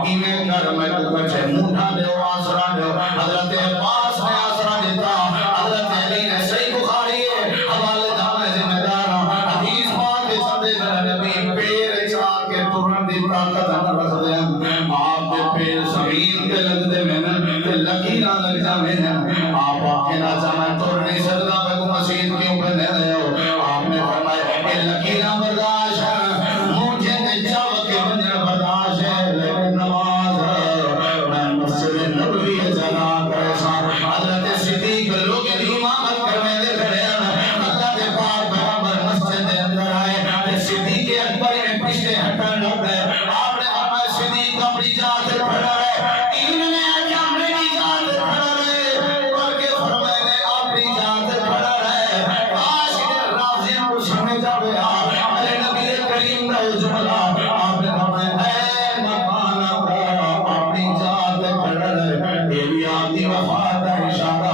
انہیں کر میں کو کچھ منڈا دے آسرا دے حضرت عباس نے آسرا دیتا حضرت علی نے صحیح بخاری ہے حوالے دار ذمہ دار حدیث پاک دے سندے نبی پیر چا کے ترن دی طاقت نہ رکھ دے آپ دے پیر زمین تے لگ دے میں تے لکیراں لگ جاویں آپ آکھے نہ جانا تر نہیں سکدا میں کو مسجد کیوں بنے رہے ہو آپ نے فرمایا اے لکیراں برداشت ہے مجھے تے جاو کے بننا برداشت ہے لیکن نماز میں مسجد نبوی جلا کرے سا حضرت صدیق لوگ امامت کرنے دے کھڑے اللہ دے پاک پیغمبر مسجد دے اندر آئے تے صدیق اکبر نے پیچھے ہٹن لگ گئے آپ نے فرمایا صدیق اپنی جان سے کھڑا رہے انہوں نے آج اپنی جان سے کھڑا رہے بلکہ فرمایا نے اپنی جان سے کھڑا رہے کاش کے راضیوں کو سمجھ آوے میرے نبی کریم کا جملہ آپ نے فرمایا اے مکان اپنی جان سے کھڑا رہے یہ بھی آپ کی وفات کا اشارہ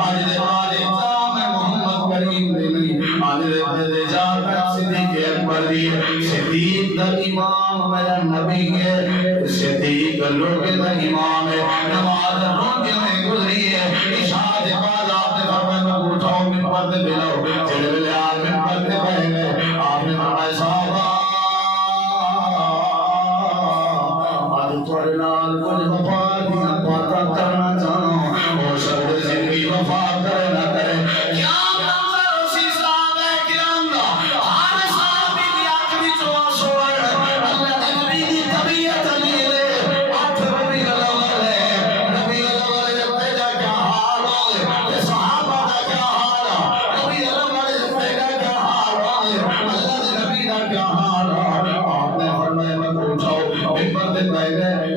آج دے والے جام محمد کریم دے نہیں آج دے جان صدیق اکبر دی صدیق دا امام میرا نبی ہے صدیق لوگ دا امام ہے نماز روزے میں گزری ہے عشاء کے بعد آپ نے فرمایا میں اٹھاؤ منبر تے بلاؤ جڑے ویلے آپ منبر تے بیٹھ گئے آپ نے فرمایا صحابہ آج تھوڑے نال کچھ وفا دیاں باتاں کرنا چاہوں ہو سکتے زندگی وفا کرے نہ کرے کیا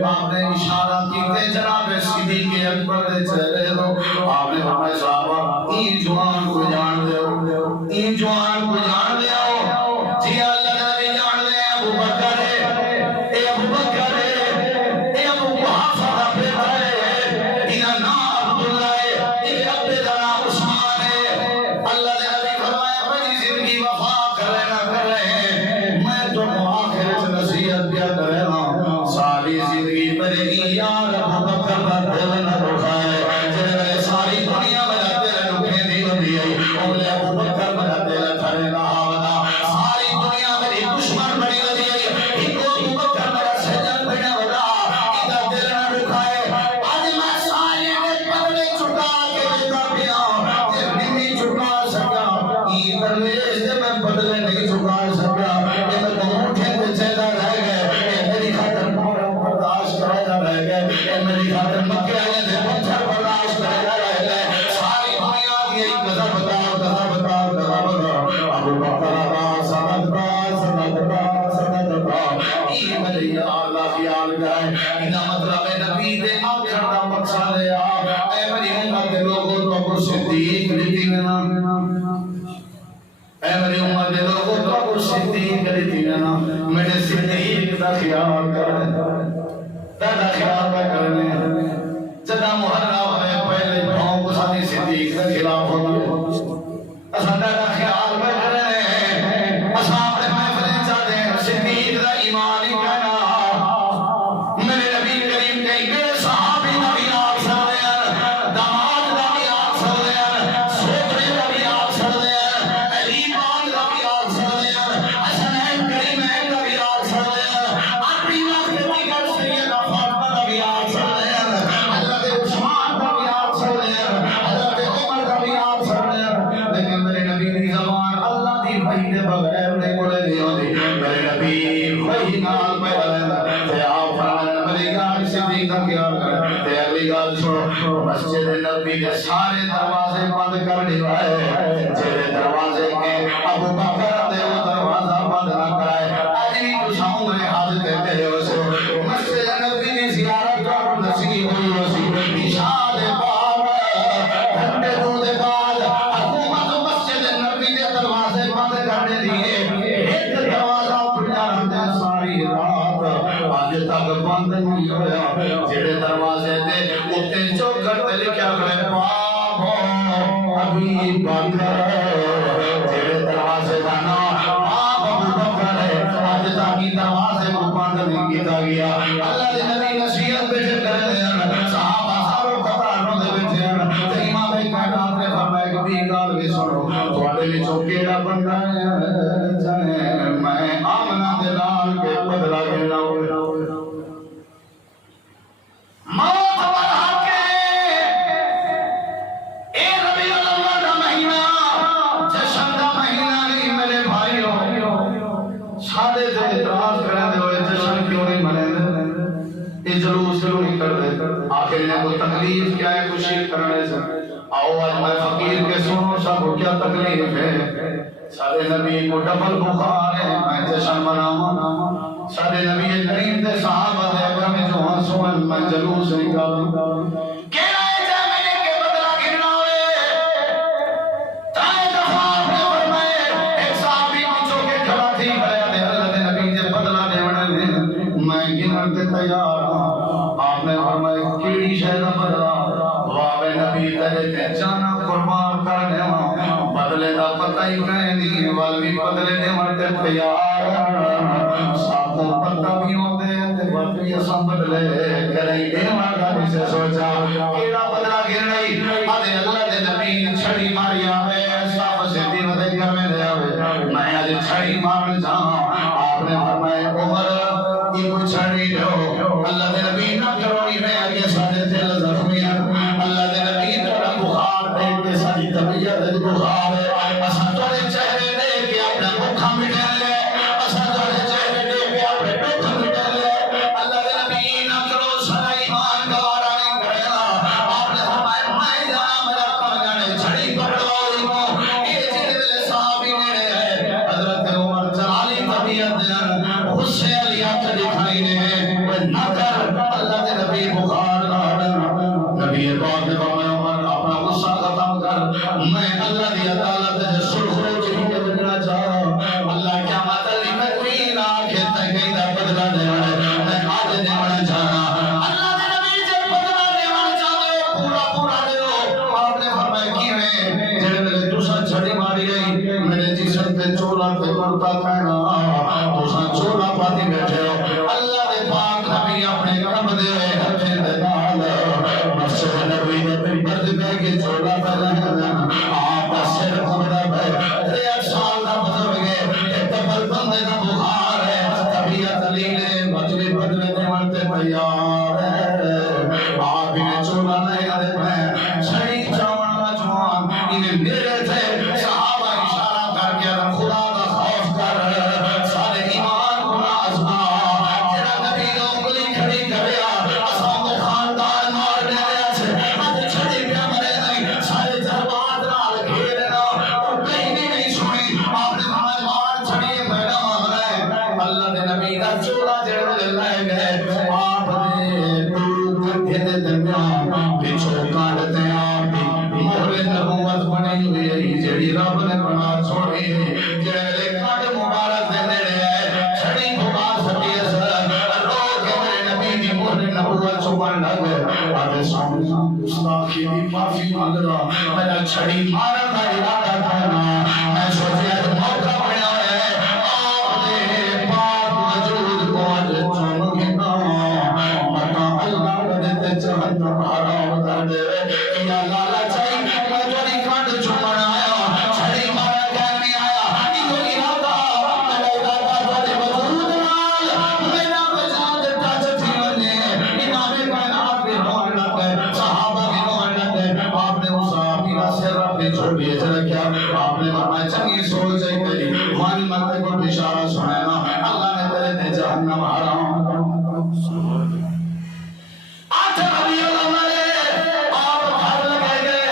آپ نے اشارہ کیتے جناب صدیق اکبر دے چہرے تو آپ نے فرمایا صحابہ این جوان کو جان دے این جوان کو جان دے جی اللہ نبی جان دے ابو بکر اے ابو بکر اے ابو قحافہ دا بیٹا ہے انہاں نام عبداللہ اے عبداللہ عثمان ہے اللہ نے نبی فرمایا میری زندگی وفا کرے نہ کرے میں تو آخر سے نصیحت کیا کرے نا ساری زندگی میری یار ابو بکر دا دل نہ دکھائے جے ساری دنیا میں دل دکھے دی ہوندی ہے او ابو بکر دا دل تھا دا خیال کرنے تیرا خیال میں کرنے جدا محرم میں پہلے بھاؤں کو سانی صدیق دا خلاف ہوگی اساں تیرا خیال میں کرنے اساں اپنے محفلیں چاہتے ہیں صدیق دا ایمان ہی کہنا میرے نبی کریم کہیں میرے صحابی نبی آپ سردے ہیں داماد نبی آپ سردے ہیں سوترے نبی آپ سردے ہیں علی پاک نبی آپ سردے ہیں حسنین کریمین نبی آپ سردے ہیں اپنی وقت دیگر سیدہ فاطمہ نبی آپ سردے ہیں حضرت عثمان نبی آپ سردے ہیں حضرت عمر نبی آپ سردے ہیں لیکن میرے نبی کی زبان اللہ دی وحی دے بغیر نہیں بولے نہیں ہوتی میرے نبی وحی نال پہ تے آپ فرمایا میری گال صدیق دا خیال کر تے اگلی گال سنو مسجد نبی کے سارے دروازے بند کر دیوائے جڑے دروازے کے ابو بکر دے وہ دروازہ بند نہ کرائے اج بھی تساں عمر حج کہتے ہو سو مسجد نبی کی زیارت کر نصیب ہوئی ہو سی عشاء دے بعد گھنٹے دو دے بعد حکومت مسجد نبی کے دروازے بند کر دے دیے ایک دروازہ کھلا رہتا ہے ساری رات آج تک بند نہیں ہویا جڑے دروازے دے اوتے چوکھٹ تے لکھیا ہوئے باب ابھی بکر جڑے دروازے دا نام باب ابو بکر ہے آج تک یہ دروازے کو بند نہیں کیتا گیا اللہ دے نبی نصیحت بیٹھے کر رہے ہیں صحابہ سارے قطاروں دے بیٹھے ہیں تے امام کائنات نے فرمایا کہ بھی گل بھی سنو تواڈے وچوں کیڑا بندہ ہے جنے میں آمنہ دے نال کے بدلا لینا ہویا موت پر حق اے ربیع الاول دا مہینہ جشن دا مہینہ نہیں میرے بھائیو سادے تے اعتراض کرن دے ہوئے جشن کیوں نہیں منے اے جلوس کیوں نہیں کر دے آخر انہیں کو تکلیف کیا ہے خوشی کرنے سے آؤ آج میں فقیر کے سنو سب کو کیا تکلیف ہے سارے نبی کو ڈبل بخار ہے میں جشن مناواں سارے نبی کریم دے صحابہ دے اکرم جو ہنسون میں جلوس نکالوں کہنا ہے جا میں نے کے بدلہ گرنا ہوئے تائے دفعہ آپ نے فرمائے ایک صحابی مجھو کے کھڑا تھی بھایا دے اللہ دے نبی دے بدلہ دے وڑے میں گنر کے تیار ہوں آپ نے فرمائے کیڑی شہدہ بدلہ واوے نبی تیرے تے جانا قربان کرنے ہوں بدلے دا پتہ ہی کہیں نہیں والوی بدلے دے مرتے تیار ساتھ پتہ بھی ہوتے تے بدلی اسم بدلے کریں دے مرگا جسے سوچا کیڑا بدلہ گر نہیں آدھے اللہ دے نبی چھڑی ماری آوے صاف سے دین دے گھر میں لے آوے میں آج چھڑی مار جاؤں آپ نے فرمائے عمر یہ کوئی چھڑی دو اللہ دے نبی نہ کروڑی میں آگے سارے دل زخمی اللہ دے نبی تھوڑا بخار دے کے ساری طبیعت بخار ہے اساں تھوڑے چہرے دے کے اپنا مکھا مٹا لے اساں تھوڑے چہرے دے کے اپنے دکھ مٹا لے اللہ دے نبی نہ کرو سارا ایمان گوارا نہیں کریا آپ نے فرمایا میں جانا میرا کم جانے چھڑی پکڑوائی کو یہ جن ویلے صحابی نیڑے ہے حضرت عمر جلالی طبیعت دے غصے علی ہاتھ دکھائی نے نہ کر اللہ دے نبی بخار نبی پاک نے فرمایا عمر اپنا غصہ ختم کر میں اللہ دی عدالت سے سرخرو چلی کے بجنا چاہا اللہ کیا مطلب میں کوئی نہ کہتا ہے کہیں دا بدلہ دیوانا میں آج دیوانا چاہا اللہ دے نبی جب بدلہ دیوانا چاہا پورا پورا دیو آپ نے فرمایا کی میں جڑے میرے دوسرا چھڑی ماری گئی میرے جسم پہ چولا پہ کرتا کہنا دوسرا چولا پاتی بیٹھے ہو اللہ دے پاک نبی اپنے کم دے ہوئے ہتھے دے نال مسجد نبی نے مرد میں کے چولا پہ رہنا آپ سر کمرہ پہ 63 سال کا بزرگ ہے ایک دبل بندے کا بخار ہے طبیعت علی نے مجلی بدلے نے مرتے تیار ہے آپ انہیں چولا نہیں دے میں چھڑی چاونا جوان انہیں میرے تھے صحابہ اشارہ کر کے خدا کا خوف کر سارے ایمان کو نازنا جنہ نبی نے انگلی کھڑی کریا اساں کو خاندان مار دے رہا سے آج چھڑی پہ مرے نہیں سامنے گستاخی دی معافی مانگدا میرا چھڑی مارن دا ارادہ کرنا میں سوچیا تو موقع بنیا ہے آپ دے پاک وجود کو اج چوم گنا متا اللہ دے تے جہنم حرام کر دے یا لالا چاہی میں تیری کھڈ چومن آیا چھڑی مارا کہن نہیں آیا ایو ارادہ میرا ارادہ تیرے وجود نال میرا وجود ٹچ تھی ونے امام کائنات بھی ہون لگ گئے صحابہ بھی ہون لگ گئے آپ نے اس صحابی کا سر اپنے چھوٹی سے رکھا آپ نے فرمایا چنگی سوچ ہے تیری مانی مت کو بشارت سنایا اللہ نے تیرے تے جہنم حرام آٹھ ربیع الاول آپ گھر لگے گئے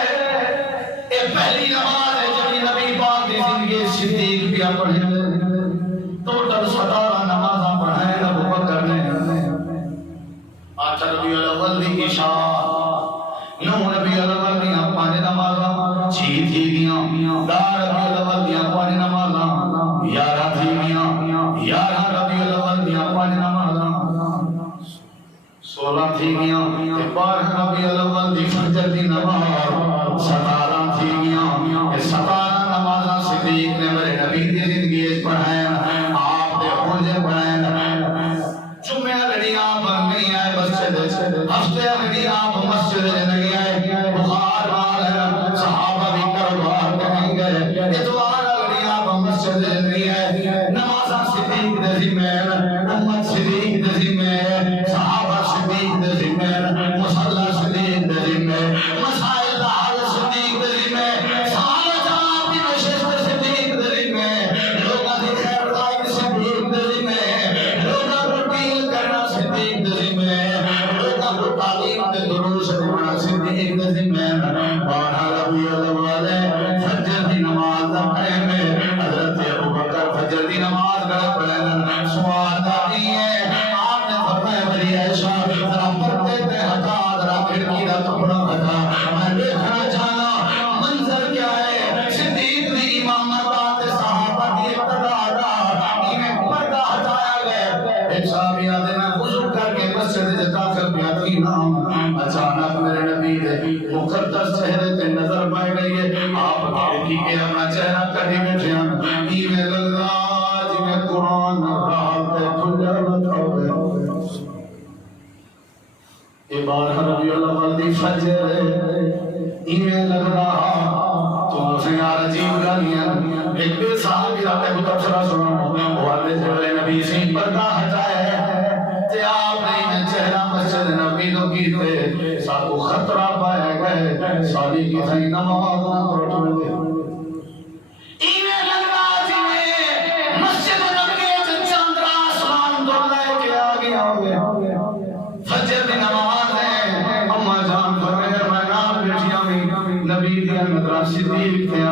یہ پہلی نماز ہے جب نبی پاک دی زندگی صدیق بھی پڑھے ٹوٹل 17 نمازاں پڑھائے ابو بکر نے آٹھ ربیع الاول دی عشاء نو ربیع الاول دی 5 نمازاں 6 تھی گیاں 10 ربیع الاول دی 5 نمازاں 11 تھی گیاں 11 ربیع الاول دی 5 نمازاں 16 تھی گیاں 12 ربیع الاول دی فجر دی نماز 17 تھی گیاں 17 نمازاں صدیق نے میرے نبی دی زندگی وچ پڑھائیں آپ دے خونجے پڑھائیں جمعہ لڑی آپ نہیں آئے مسجد ہفتے لڑی آپ مسجد نہیں آئے بخار وال ہے صحابہ بھی کاروبار کہیں گئے اتوار لڑی آپ مسجد نہیں آئے نمازاں صدیق دے ذمہ امت صدیق دے ذمہ صحابہ صدیق دے ذمہ مصلی صدیق دے ذمہ مسائل دا حل صدیق دے ذمہ سوال جواب دی نشست صدیق دے ذمہ لوگاں دی خیر خواہی صدیق دے ذمہ لوگاں کو ڈیل کرنا صدیق دے ذمہ لوگاں کو تعلیم دے دروس دینا صدیق دے ذمہ 12 ربیع الاول فجر دی نماز دا ٹائم ہے حضرت ابوبکر فجر دی نماز پڑھے سوال دا نہیں ہے آپ نے فرمایا میری عائشہ ذرا پردے تے ہٹا ذرا کھڑکی دا کپڑا ہٹا میں دیکھنا چاہنا منظر کیا ہے صدیق دی امامت تے صحابہ دی اقتداء دا ایویں پردہ ہٹایا گیا ایک صحابی آدھے میں وضو کر کے مسجد سے داخل کیا تھی نام اچانک میرے نبی دے مقدس چہرے تے نظر پائے گئی ہے آپ کھڑکی کے اپنا چہرہ کٹی بیٹھے ہیں ایویں لگ رہا جی قرآن رات کھلے بتاوے یہ 12 ربیع الاول دی فجر ایویں لگ رہا تو سے یار عجیب گالیاں ایک دن صحابی رات کو تبصرہ سنا والے جلے نبی سے پردہ ہٹائے تے آپ نے چہرہ مسجد نبی نو کیتے ساتھ خطرہ پائے گئے سالی کی تھی نماز نہ پڑھے ایویں لگ رہا مسجد نبی سے چاندرا آسمان تو لے کے آ گیا فجر دی نماز ہے اما جان فرمائے میں نام بیٹھیاں بھی نبی دی مدرسہ صدیق تھے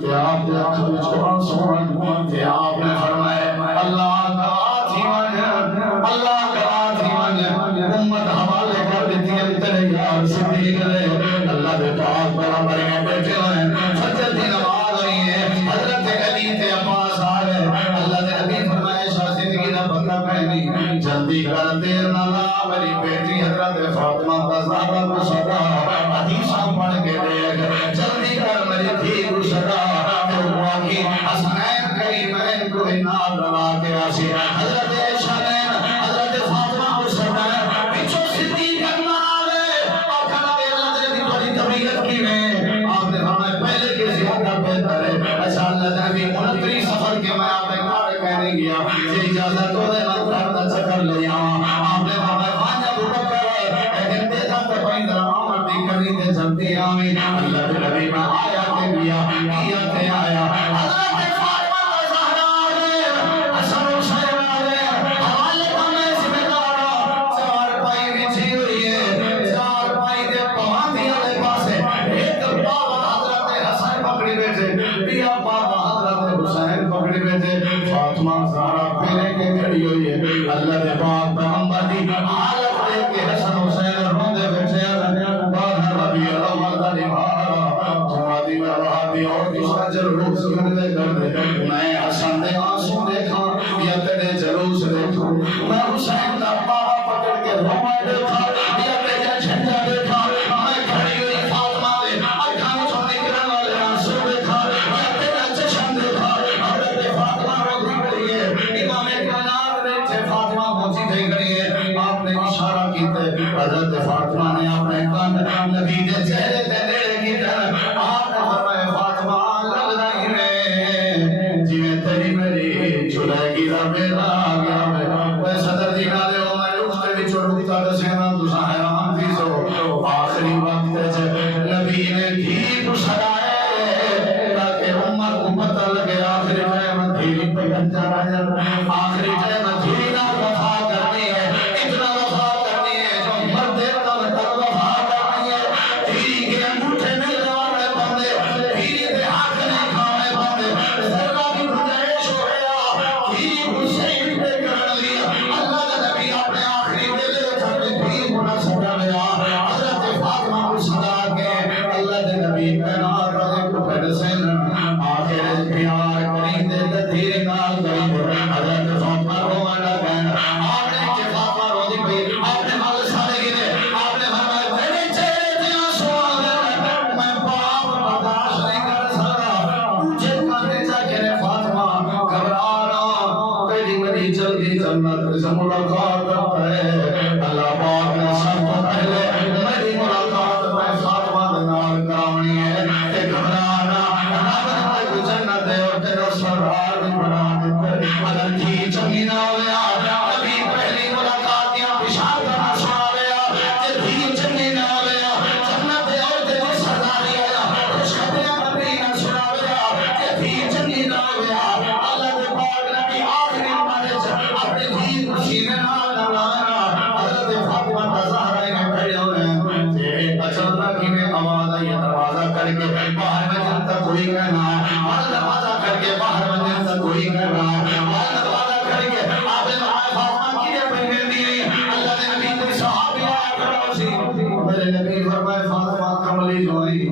تے آپ دے اکھاں وچ قرآن سنن تے آپ نے فرمایا اللہ کا تھی اللہ کا تھی امت حوالے کر دیتی ہے تیرے یار صدیق نے اللہ دے پاک برابر میں بیٹھے ہوئے فجر دی نماز ہوئی ہے حضرت علی تے عباس آ گئے اللہ دے نبی فرمایا شاہ زندگی دا بندہ پہنی جلدی کر دیر نہ لا میری بیٹی حضرت فاطمہ کا زہرا کو صدا حدیثاں پڑھ کے دیکھ جلدی کر میری دھی کو صدا تو واقعی حسنین کریمین کو انعام لگا کے آسی حضرت شنین حضرت فاطمہ کو صدا پیچھو صدیق اکبر آگے اور کھڑا دے اللہ دے دی بڑی طبیعت کی میں آپ نے فرمایا پہلے کے زیادہ بہتر ہے اچھا اللہ دے نبی 29 سفر کے میں آپ نے کار کہنے گیا یہ اجازت ہو دے میں کرنا چکر لے آؤں آپ نے فرمایا خانجہ بکر لیکن دیکھا تو بھائی ذرا عمر دی کرنی دے جلدی آمین اللہ دے نبی میں آیا کے گیا کیا تے آیا حضرت فاطمہ کا زہرا آگے حسن حسین آگے حوالے کا میں ذمہ دارا 4 پائی بچھی ہوئی ہے 4 پائی دے پواندی والے پاسے ایک بابا حضرت حسن پکڑی بیٹھے بیا بابا حضرت حسین پکڑی بیٹھے فاطمہ زہرا پہلے کے کھڑی ہوئی ہے اللہ دے پاک پیغمبر دی حالت دیکھ کے حسن حسین روندے بیٹھے ہیں 12 ربیع الاول دا نبھارا جمادی میں وہابی اور دوسرا جلوس کرنے کر دے میں حسن دے آنسو دیکھا یا تیرے جلوس دیکھا میں حسین دا بابا پکڑ کے رومائے دیکھا یا تیرے جھنڈا دیکھا بند نبی دے چہرے تے نیڑے کی طرف آپ نے فرمایا فاطمہ لگ رہی ہے جویں تیری میری چلے گی دا میرا آ گیا میں صدر جی نالے ہو میں اٹھتے بھی چھوڑتا دسینا تساں حیران تھی سو آخری وقت نبی نے دھیپ سجائے تاکہ امت کو پتہ لگے آخری ٹائم دھیری پہ گھنٹا رہا آخری ٹائم دھیری نہ وفا کرنی ہے اتنا وفا کرنی ہے جو مردے تب تک وفا کرنی ہے دھیری کے انگوٹھے میں لگانے بندے دھیری دے ہاتھ نہیں کھانے بندے ذرہ بھی گنجائش ہو گیا دھیری حسین پہ کر لیا اللہ کا نبی اپنے آخری ویلے تھے دھیری کو نہ سجا لیا حضرت فاطمہ کو سجا کے اللہ کے نبی کائنات والے کو پھر سین آخر پیار کریں دے دھیرے نال کریں حضرت فاطمہ رونا لگا آپ نے کہ فاطمہ رو دی پئی آپ نے حال سارے گنے آپ نے فرمایا میرے چہرے تے آنسو آ گئے میں پاپ برداشت نہیں کر سکتا مجھے کہنے جا کے فاطمہ گھبرانا تیری میری جلدی جنت سے ملاقات کرتا ہے اللہ پاک نے سب کو پہلے میری ملاقات میں فاطمہ دے نال کراونی ہے تے گھبرانا رب نے تجھے جنت دے اور تیرا سرار بھی بنا دے اگر تھی چنگی نہ ہویا نبی پہلی ملاقات یا بشار کرنا سنا لیا کہ تھی چنگی نہ ہویا جنت دے اور تیرا سرداری آیا خوشخبریاں نبی نہ سنا لیا کہ تھی چنگی نہ ہویا اللہ دے پاک نبی آخری مارے اپنے دین کو سینے نال نہ لانا حضرت فاطمہ تزہرہ نے کھڑے ہوئے اچانک ہی میں آواز آئی دروازہ کر کے باہر میں جن تک کوئی کہنا دروازہ کر کے باہر میں جن تک کوئی کہنا دروازہ کر کے آپ نے فاطمہ کی نے پہنے دی اللہ نے نبی کوئی صحابی آیا کھڑا سی میرے نبی فرمائے فاطمہ کملی جوئی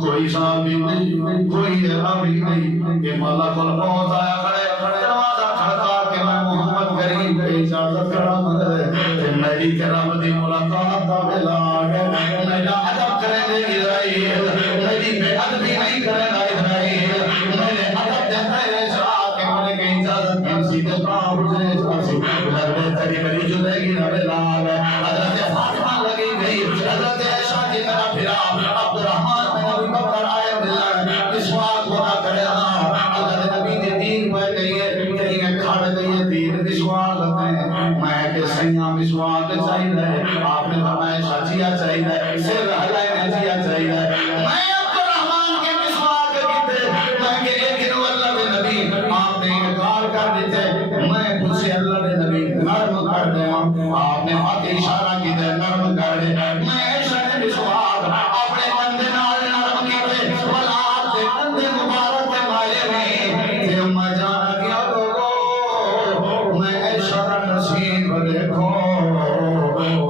کوئی صحابی نہیں کوئی عربی نہیں کہ ملک الموت آیا کھڑے دروازہ کھڑکا کے میں محمد کریم پہ اجازت کرا مگر میری کرم دی ملاقات دا ویلا آ گیا میرا ادب کرے دے اسرائیل میری بے ادبی نہیں کرے گا اسرائیل میرے ادب دیتا ہے شاہ کہ مجھے کہ اجازت کی سیدھے کام اٹھنے جاسی حضرت تیری میری جدگی دا ویلا آ گیا حضرت فاطمہ لگی گئی حضرت عائشہ کی طرح پھرا عبد الرحمن بن ابی بکر آئے دلان مسواک ودا کرے اللہ کے نبی نے دین پہ گئی ہے کہیں میں کھڑ گئی ہے دین مسواک لتے ہیں میں کہ سیاں مسواک چاہیے آپ نے فرمایا شاجیا چاہیے سر ہلائے نجیا چاہیے میں عبد الرحمن کے مسواک کیتے میں کہ لیکن اللہ کے نبی آپ نے انکار کر دیتے میں تجھ سے اللہ کے نبی نرم کر دے آپ نے ہاتھ اشارہ کیتے نرم کر دے میں ایسا نے مسواک اپنے بندے نال نرم کیتے بلا آپ دے بندے مبارک کے مالے میں تے میں جانا کیا لوگو میں ایسا نصیب دیکھو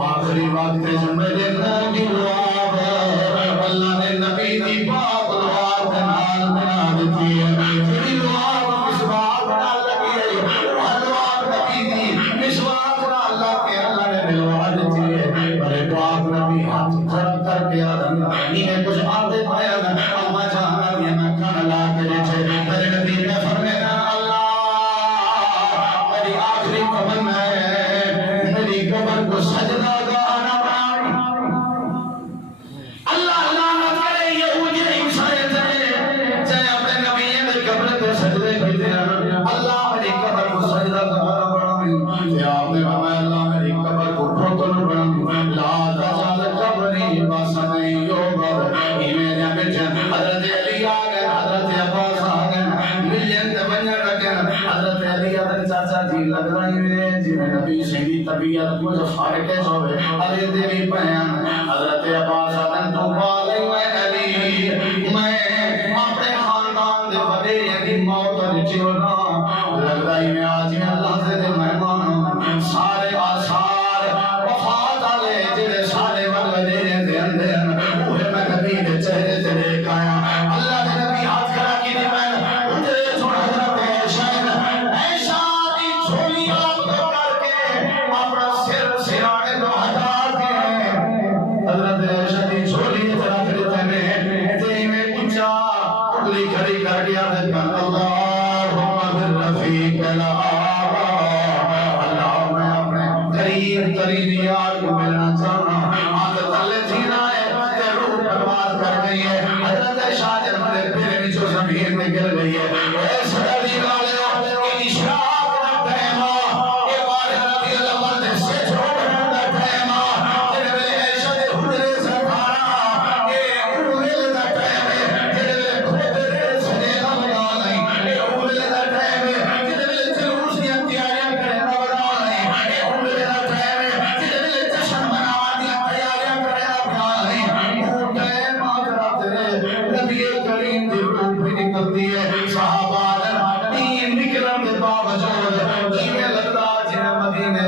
آخری وقت جو میرے نبی لواب اللہ نے نبی دی پاک لواب کے نال بنا دیتی ہے تیری لواب مسواک بنا لگی ہے وہ لواب نبی دی مسواک بنا اللہ کے اللہ نے ملوا دیتی ہے میرے پاک نبی ہاتھ کھڑا کر کے آدم انہیں کچھ آدھے پایا اما جانا دیا میں کھانا لا کے دیتے میرے نبی نے فرمایا اللہ میری آخری قبر ہے میری قبر کو سجدہ گانا بنا اللہ لعنت کرے یہودی عیسائی چاہے اپنے نبی نے قبر کو سجدے کیتے ہیں اللہ میری قبر کو سجدہ گانا بنا کہ آپ نے فرمایا اللہ میری قبر کو ٹھوکر بنا لا تزال قبری واسمئی یوبر ایمیل یا بیٹھن حضرت علی آ گئے حضرت عباس آ گئے ملین تے بنیا رکھیں حضرت علی حضرت چاچا جی لگ رہی ہے جی میں نبی سیدھی طبیعت کو جو فارق ہے سو علی دیوی پہن حضرت عباس آدن تو پالے میں علی میں اپنے خاندان دے وڈیرے دی موت نچی ہونا لگ رہی میں آج میں اللہ سے دے مہمان سارے آثار وفات آلے جنہیں سارے وڈیرے دے اندر اوہ میں نبی دے چہرے سے دیکھ آیا اللہ دے نبی ہاتھ کرا کی دی میں اندرے چھوڑ حضرت عائشہ عائشہ دی چھولی آپ کو کر کے اپنا سر سرانے کو ہٹا کے حضرت عائشہ دی چھولی رکھ دیتے ہیں تیری میں پوچھا اگلی کھڑی کر کے عرض کر اللہم بالرفیق الاعلی اللہ میں اپنے قریب ترین یار کو ملنا چاہنا آنکھ تلے جینا ہے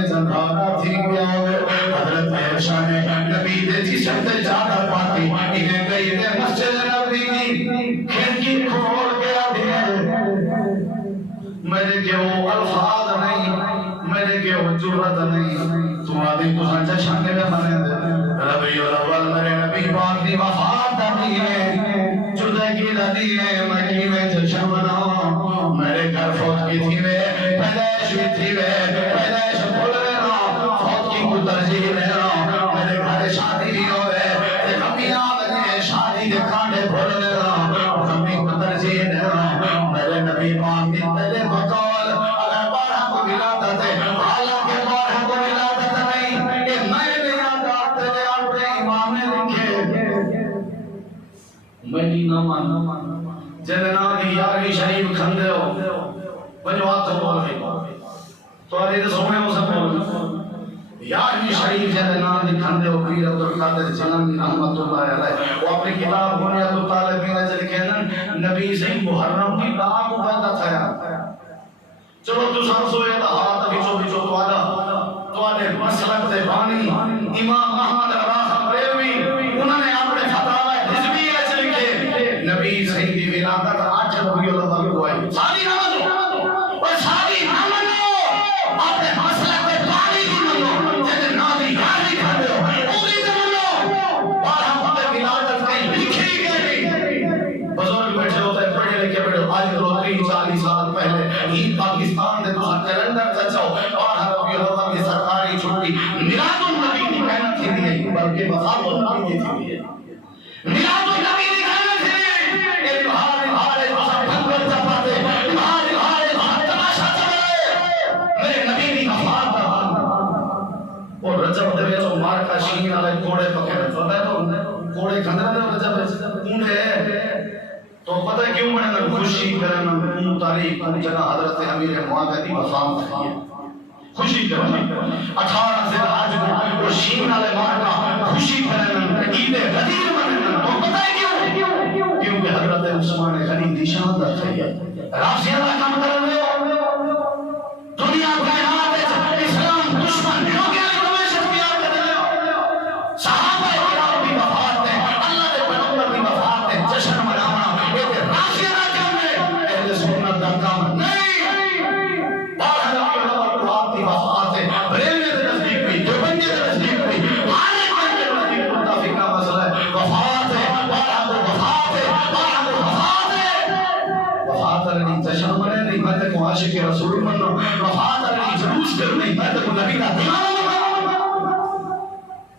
میں جنہارا تھی گیا ہوئے حضرت عائشہ نے نبی دے جسم تے جانا پاتی انہیں گئی دے مسجد نبی دی کھڑکی کھول گیا دے میرے کے وہ الفاظ نہیں میرے کے وہ جرت نہیں تمہاری تو سانچہ شانے میں منے دے ربی الاول میرے نبی پاک دی وفات دی ہے جدے کی دادی ہے مکی میں جشن مناؤں میرے گھر فوت کی تھی میں پیدائش بھی تھی میں پیدائش بھول رہا فوت کی کو ترجیح دے رہا میرے گھر شادی بھی ہوئے کمیاں بنے شادی کے کھانے بھول رہا کمی کو ترجیح دے رہا میرے نبی پاک دی پہلے بقول اگر بارہ کو ولادت ہے حالانکہ بارہ کو ولادت نہیں کہ میں نے یادات تیرے اپنے امام نے لکھے میری نامان جننا دی یاری شریف کھندے ہو بنو آتا بول رہی تو آرہی تو سونے ہو سب بول یاری شریف جننا دی کھندے ہو پیر عبدالقادر جنانی رحمت اللہ علیہ وہ اپنی کتاب بنیاد الطالبین سے لکھے نبی صحیح محرم کی دعا کو پیدا تھا چلو تو سب سوئے تا ہاتھ بچو بچو تو آنے مسلک دے بانی امام احمد راحم ریوی انہوں نے اپنے فتاوہ حزبی اچھ لکھے نبی صحیح دی ولادت آج ربی اللہ کو آئی ساری نمانو اور ساری نمانو اپنے مسلک دے بانی دی منو جنہیں نادی یاری کھڑے ہو پوری دی منو اور ہم اپنے ولادت کہیں لکھی گئی بزرگ بیٹھے ہوتے ہیں پڑھے لکھے بیٹھے آج رو 30-40 سال پہلے ہی پاکستان دے تو کیلنڈر چچاؤ اور ہر ربی اللہ کی سرکاری چھٹی میلاد النبی کی محنت تھی نہیں بلکہ وفات النبی کی تھی میلاد النبی کی محنت تھی کہ بہار تو سب بھنگر چپاتے بہار تو سب تماشا چلے میرے نبی کی وفات اور رجب دے جو مار کا شین والے گھوڑے پکڑے پتہ ہے تو گھوڑے کھندے دے رجب اونڈے تو پتہ کیوں میں نے خوشی کرنا تاریخ جنا حضرت امیر معاویہ دی وفات ہے خوشی کرنا 18 ذی الحج اور شین والے مار کا خوشی کرنا عید غدیر مننا تو پتہ ہے کیوں کیونکہ حضرت عثمان غنی دی شہادت ہے رافضیہ کا کام کر رہے ہو دنیا کائنات ہے اسلام دشمن ہو گیا تمہیں شفیعت کر رہے ہو صحابہ کرام کی وفات ہے اللہ کے پیغمبر کی وفات ہے جشن منانا ایک رافضیہ کا کام ہے اہل سنت کا کام نہیں اور حضرت عمر کی وفات ہے بریلوی کے نزدیک بھی دیوبندی کے نزدیک بھی ہر ایک کے نزدیک متفق کا مسئلہ ہے وفات ہے اور وفات ہے اور وفات ہے وفات نہیں جشن منے نہیں میں تو عاشق رسول منو وفات نہیں جلوس کر نہیں میں تو نبی کا دیوانہ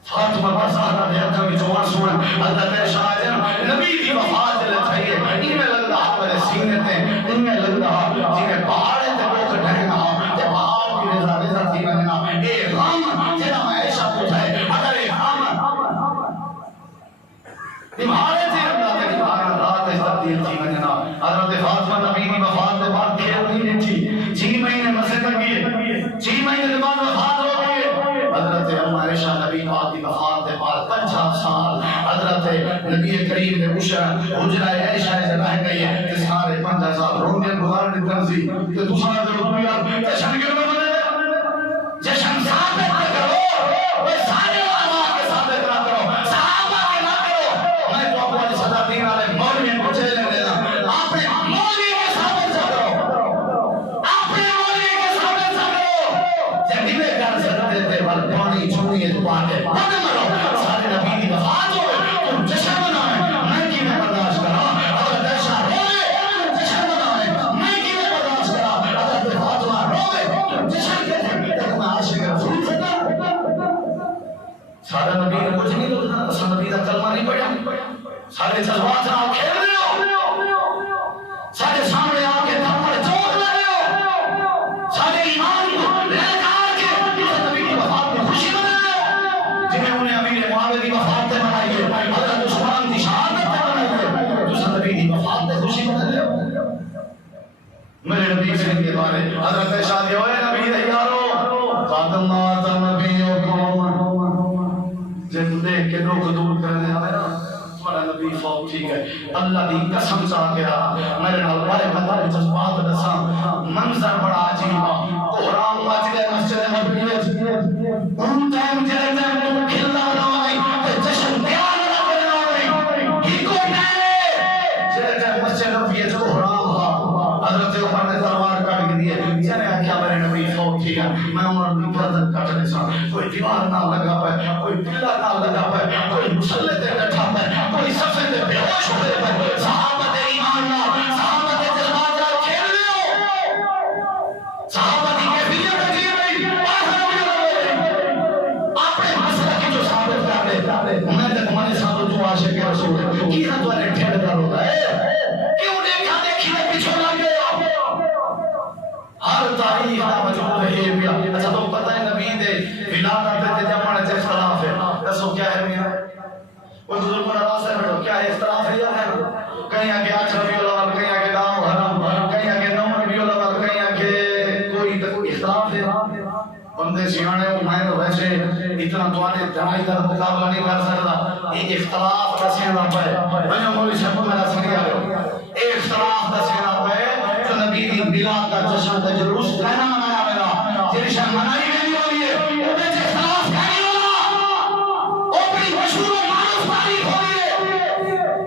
فاطمہ بزہرا نے اکھا بھی جوان سونا حضرت شاہجہاں نبی کی وفات لے چاہیے ان میں لگ رہا میرے سینے تھے ان میں لگ رہا جنہیں پہاڑے تھے وہ کٹھے گا کہ پہاڑ کی رضا تھی میں نے اے غام جنہ میں ایشا پوچھا ہے اگر اے غام تمہارے تھے اللہ کے تمہارا رات اس تبدیل تھی میں نے حضرت فاطمہ نبی کی وفات کے بعد کھیل نہیں تھی 6 مہینے مسجد لگی 6 مہینے کے بعد وفات ہو گئی حضرت عائشہ نبی پاک کی وفات کے بعد 50 سال حضرت نبی کریم نے پوچھا حجرہ عائشہ سے رہ گئی ہے کہ سارے 50 سال روندے گزارنے تنزی کہ دوسرا ضرور دیا جشن کیوں نہ بنے جشن ثابت کرو وہ سارے علماء کے ثابت نہ کرو صحابہ کے نہ کرو میں تو اپنے صدا دین والے مولوی کو چلے لینا اپنے مولوی کے ثابت کرو اپنے مولوی کے ثابت کرو جب میں کر سکتے تھے بل پانی چھوڑیے تو آتے بند مرو سارے نبی کی وفات ہو تم جشن منائے میں کی میں برداشت کرا اگر دشا روئے تم جشن منائے میں کی میں برداشت کرا اگر فاطمہ روئے تم جشن کرتے تک میں عاشق رسول سے سارے نبی نے کچھ نہیں لکھنا اصل نبی کا کلمہ نہیں پڑھا سارے جذبات سے آپ کھیل رہے ہو سارے سامنے آ کے تھپڑ چوک رہے ہو سارے ایمان کو لہکار کے نبی کی وفات میں خوشی منا رہے ہو جنہیں انہیں امیر معاویہ کی وفات سے منائی ہے حضرت عثمان کی شہادت سے منائی ہے دوسرا نبی کی وفات سے خوشی منا رہے ہو میرے نبی سے ان کے بارے حضرت شادی ہوئے نبی تیارو قادم آتا نبیوں کو جن دیکھ کے روک دور کرنے آئے نا تمہارا نبی فوق ٹھیک ہے اللہ دی قسم چاہ کے میرے نال بڑے بندہ جذبات دساں منظر بڑا عجیب کوہرام مچ گئے مسجد نبوی فوت تھی میں عمر دی گردن کٹنے سا کوئی دیوار نہ لگا پے کوئی پلا نہ لگا پے کوئی مسلے تے بیٹھا پے کوئی صفے تے بے ہوش ہوئے پے صحابہ دے ایمان نال صحابہ دے جذبات نال کھیل رہے ہو صحابہ دی کیفیت ہے اپنے مسئلہ کی جو ثابت کر دے میں تے تمہارے ساتھ جو عاشق رسول کی نہ تو نے ٹھڑ کر ہوتا ہے کیوں دیکھا دیکھی میں پیچھے لگ گیا ہر تاریخ کا موجود ہے یہ بھی اچھا تو پتہ ہے نبی دے ولادت تے جمعہ تے اختلاف ہے دسو کیا ہے میاں وہ بزرگ پر راستے میں کیا ہے اختلاف ہے یا ہے کہیں آگے 8 ربیع الاول کہیں آگے 9 محرم کہیں آگے 9 ربیع الاول کہیں آگے کوئی اختلاف ہے بندے سیانے میں تو ویسے اتنا تواڈے درائی دا مقابلہ نہیں کر سکتا یہ اختلاف دسے دا پے میں مولوی صاحب میرا سنگیا اے اختلاف دسے دا پے تو نبی دی میلاد کا جشن تے جلوس کہنا منایا ویلا جڑی شان منائی ویندی ہوئی ہے اودے وچ اختلاف نہیں ہونا او بڑی مشہور معروف تاریخ ہوئی ہے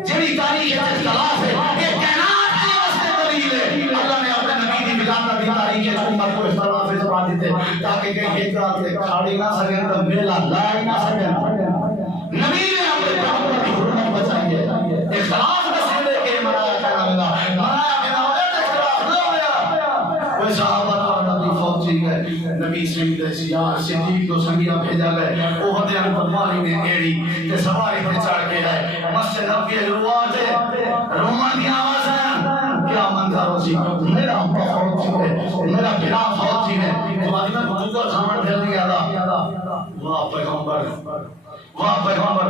جڑی تاریخ وچ اختلاف ہے یہ کائنات کی واسطے دلیل ہے اللہ نے اپنے نبی دی میلاد دی تاریخ وچ امت کو اختلاف سے بتا دیتے تاکہ کہیں ایک رات کھاڑی نہ سکیں تو میلہ لا ہی نہ سکیں نبی نے اپنے پیغمبر کی حرمت بچائی ہے اختلاف نہ دے کے منایا کرنا منایا بنا ہویا اختلاف نہ ہویا وہ صحابہ تو نبی فوت تھی گئے نبی سید سیار صدیق تو سنگیا بھیجا گئے وہ ہدیان بدماری نے ایڑی تے سواری تے چڑھ کے آئے مسجد نبی الواد رومان کی آواز ہے کیا منظر ہو سی میرا ابا فوت تھی ہے میرا بنا فوت تھی ہے تمہاری میں بزرگوں سامان پھیل نہیں آدھا واہ پیغمبر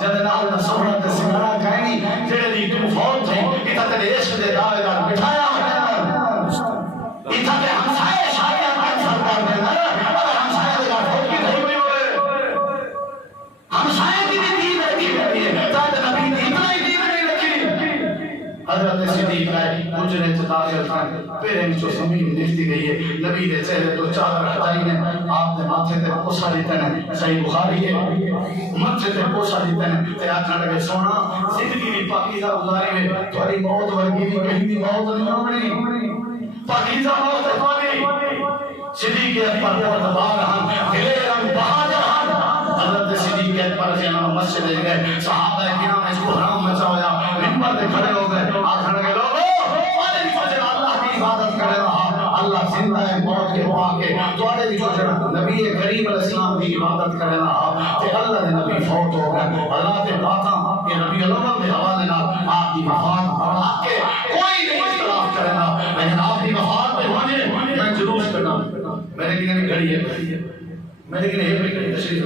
جد نال نصورت سنگرہ کہنی جڑے دی تو فوت تھی اتھا تے عشق دے دعوے دار بٹھایا اتھا تے ہمسائے شاید کا سردار دے اگر ہمسائے دے گھر فوت کی نہیں ہوئی ہوئے ہمسائے کی بھی دین رکھی ہے تاکہ نبی دی اتنا ہی دین نہیں رکھی حضرت صدیق آئے مجرے داخل تھے پیریں جو زمین لکھتی گئی ہے نبی دے چہرے تو چادر ہٹائی نے آپ نے ماتھے تے پوسا دیتے ہیں صحیح بخاری ہے ماتھے تے پوسا دیتے ہیں تے آخر لگے سونا زندگی بھی پاکیزہ گزاری میں تھوڑی موت ورگی بھی کہیں بھی موت نہیں ہونی پاکیزہ موت ہے تھوڑی صدیق اکبر پردبار ہم دلیر بہادر ہم حضرت صدیق اکبر سے ہم مسجد لے گئے صحابہ کرام اس کو حرام مچا ہویا منبر پہ کھڑے ہو گئے آخر لگے لوگوں اللہ کی عبادت کرے رہا اللہ زندہ ہے موت کے ہوا کے توڑے بھی جو نبی کریم علیہ السلام کی عبادت کرے رہا کہ اللہ نے نبی فوت ہو گئے اللہ کے باتاں کہ نبی علمہ میں حوالے نہ آپ کی وفات اور آپ کے کوئی نہیں اختلاف کرے گا لیکن آپ کی وفات پہ ہونے میں جلوس کرنا میرے کی نہیں کھڑی ہے میرے کی نہیں کھڑی تشریف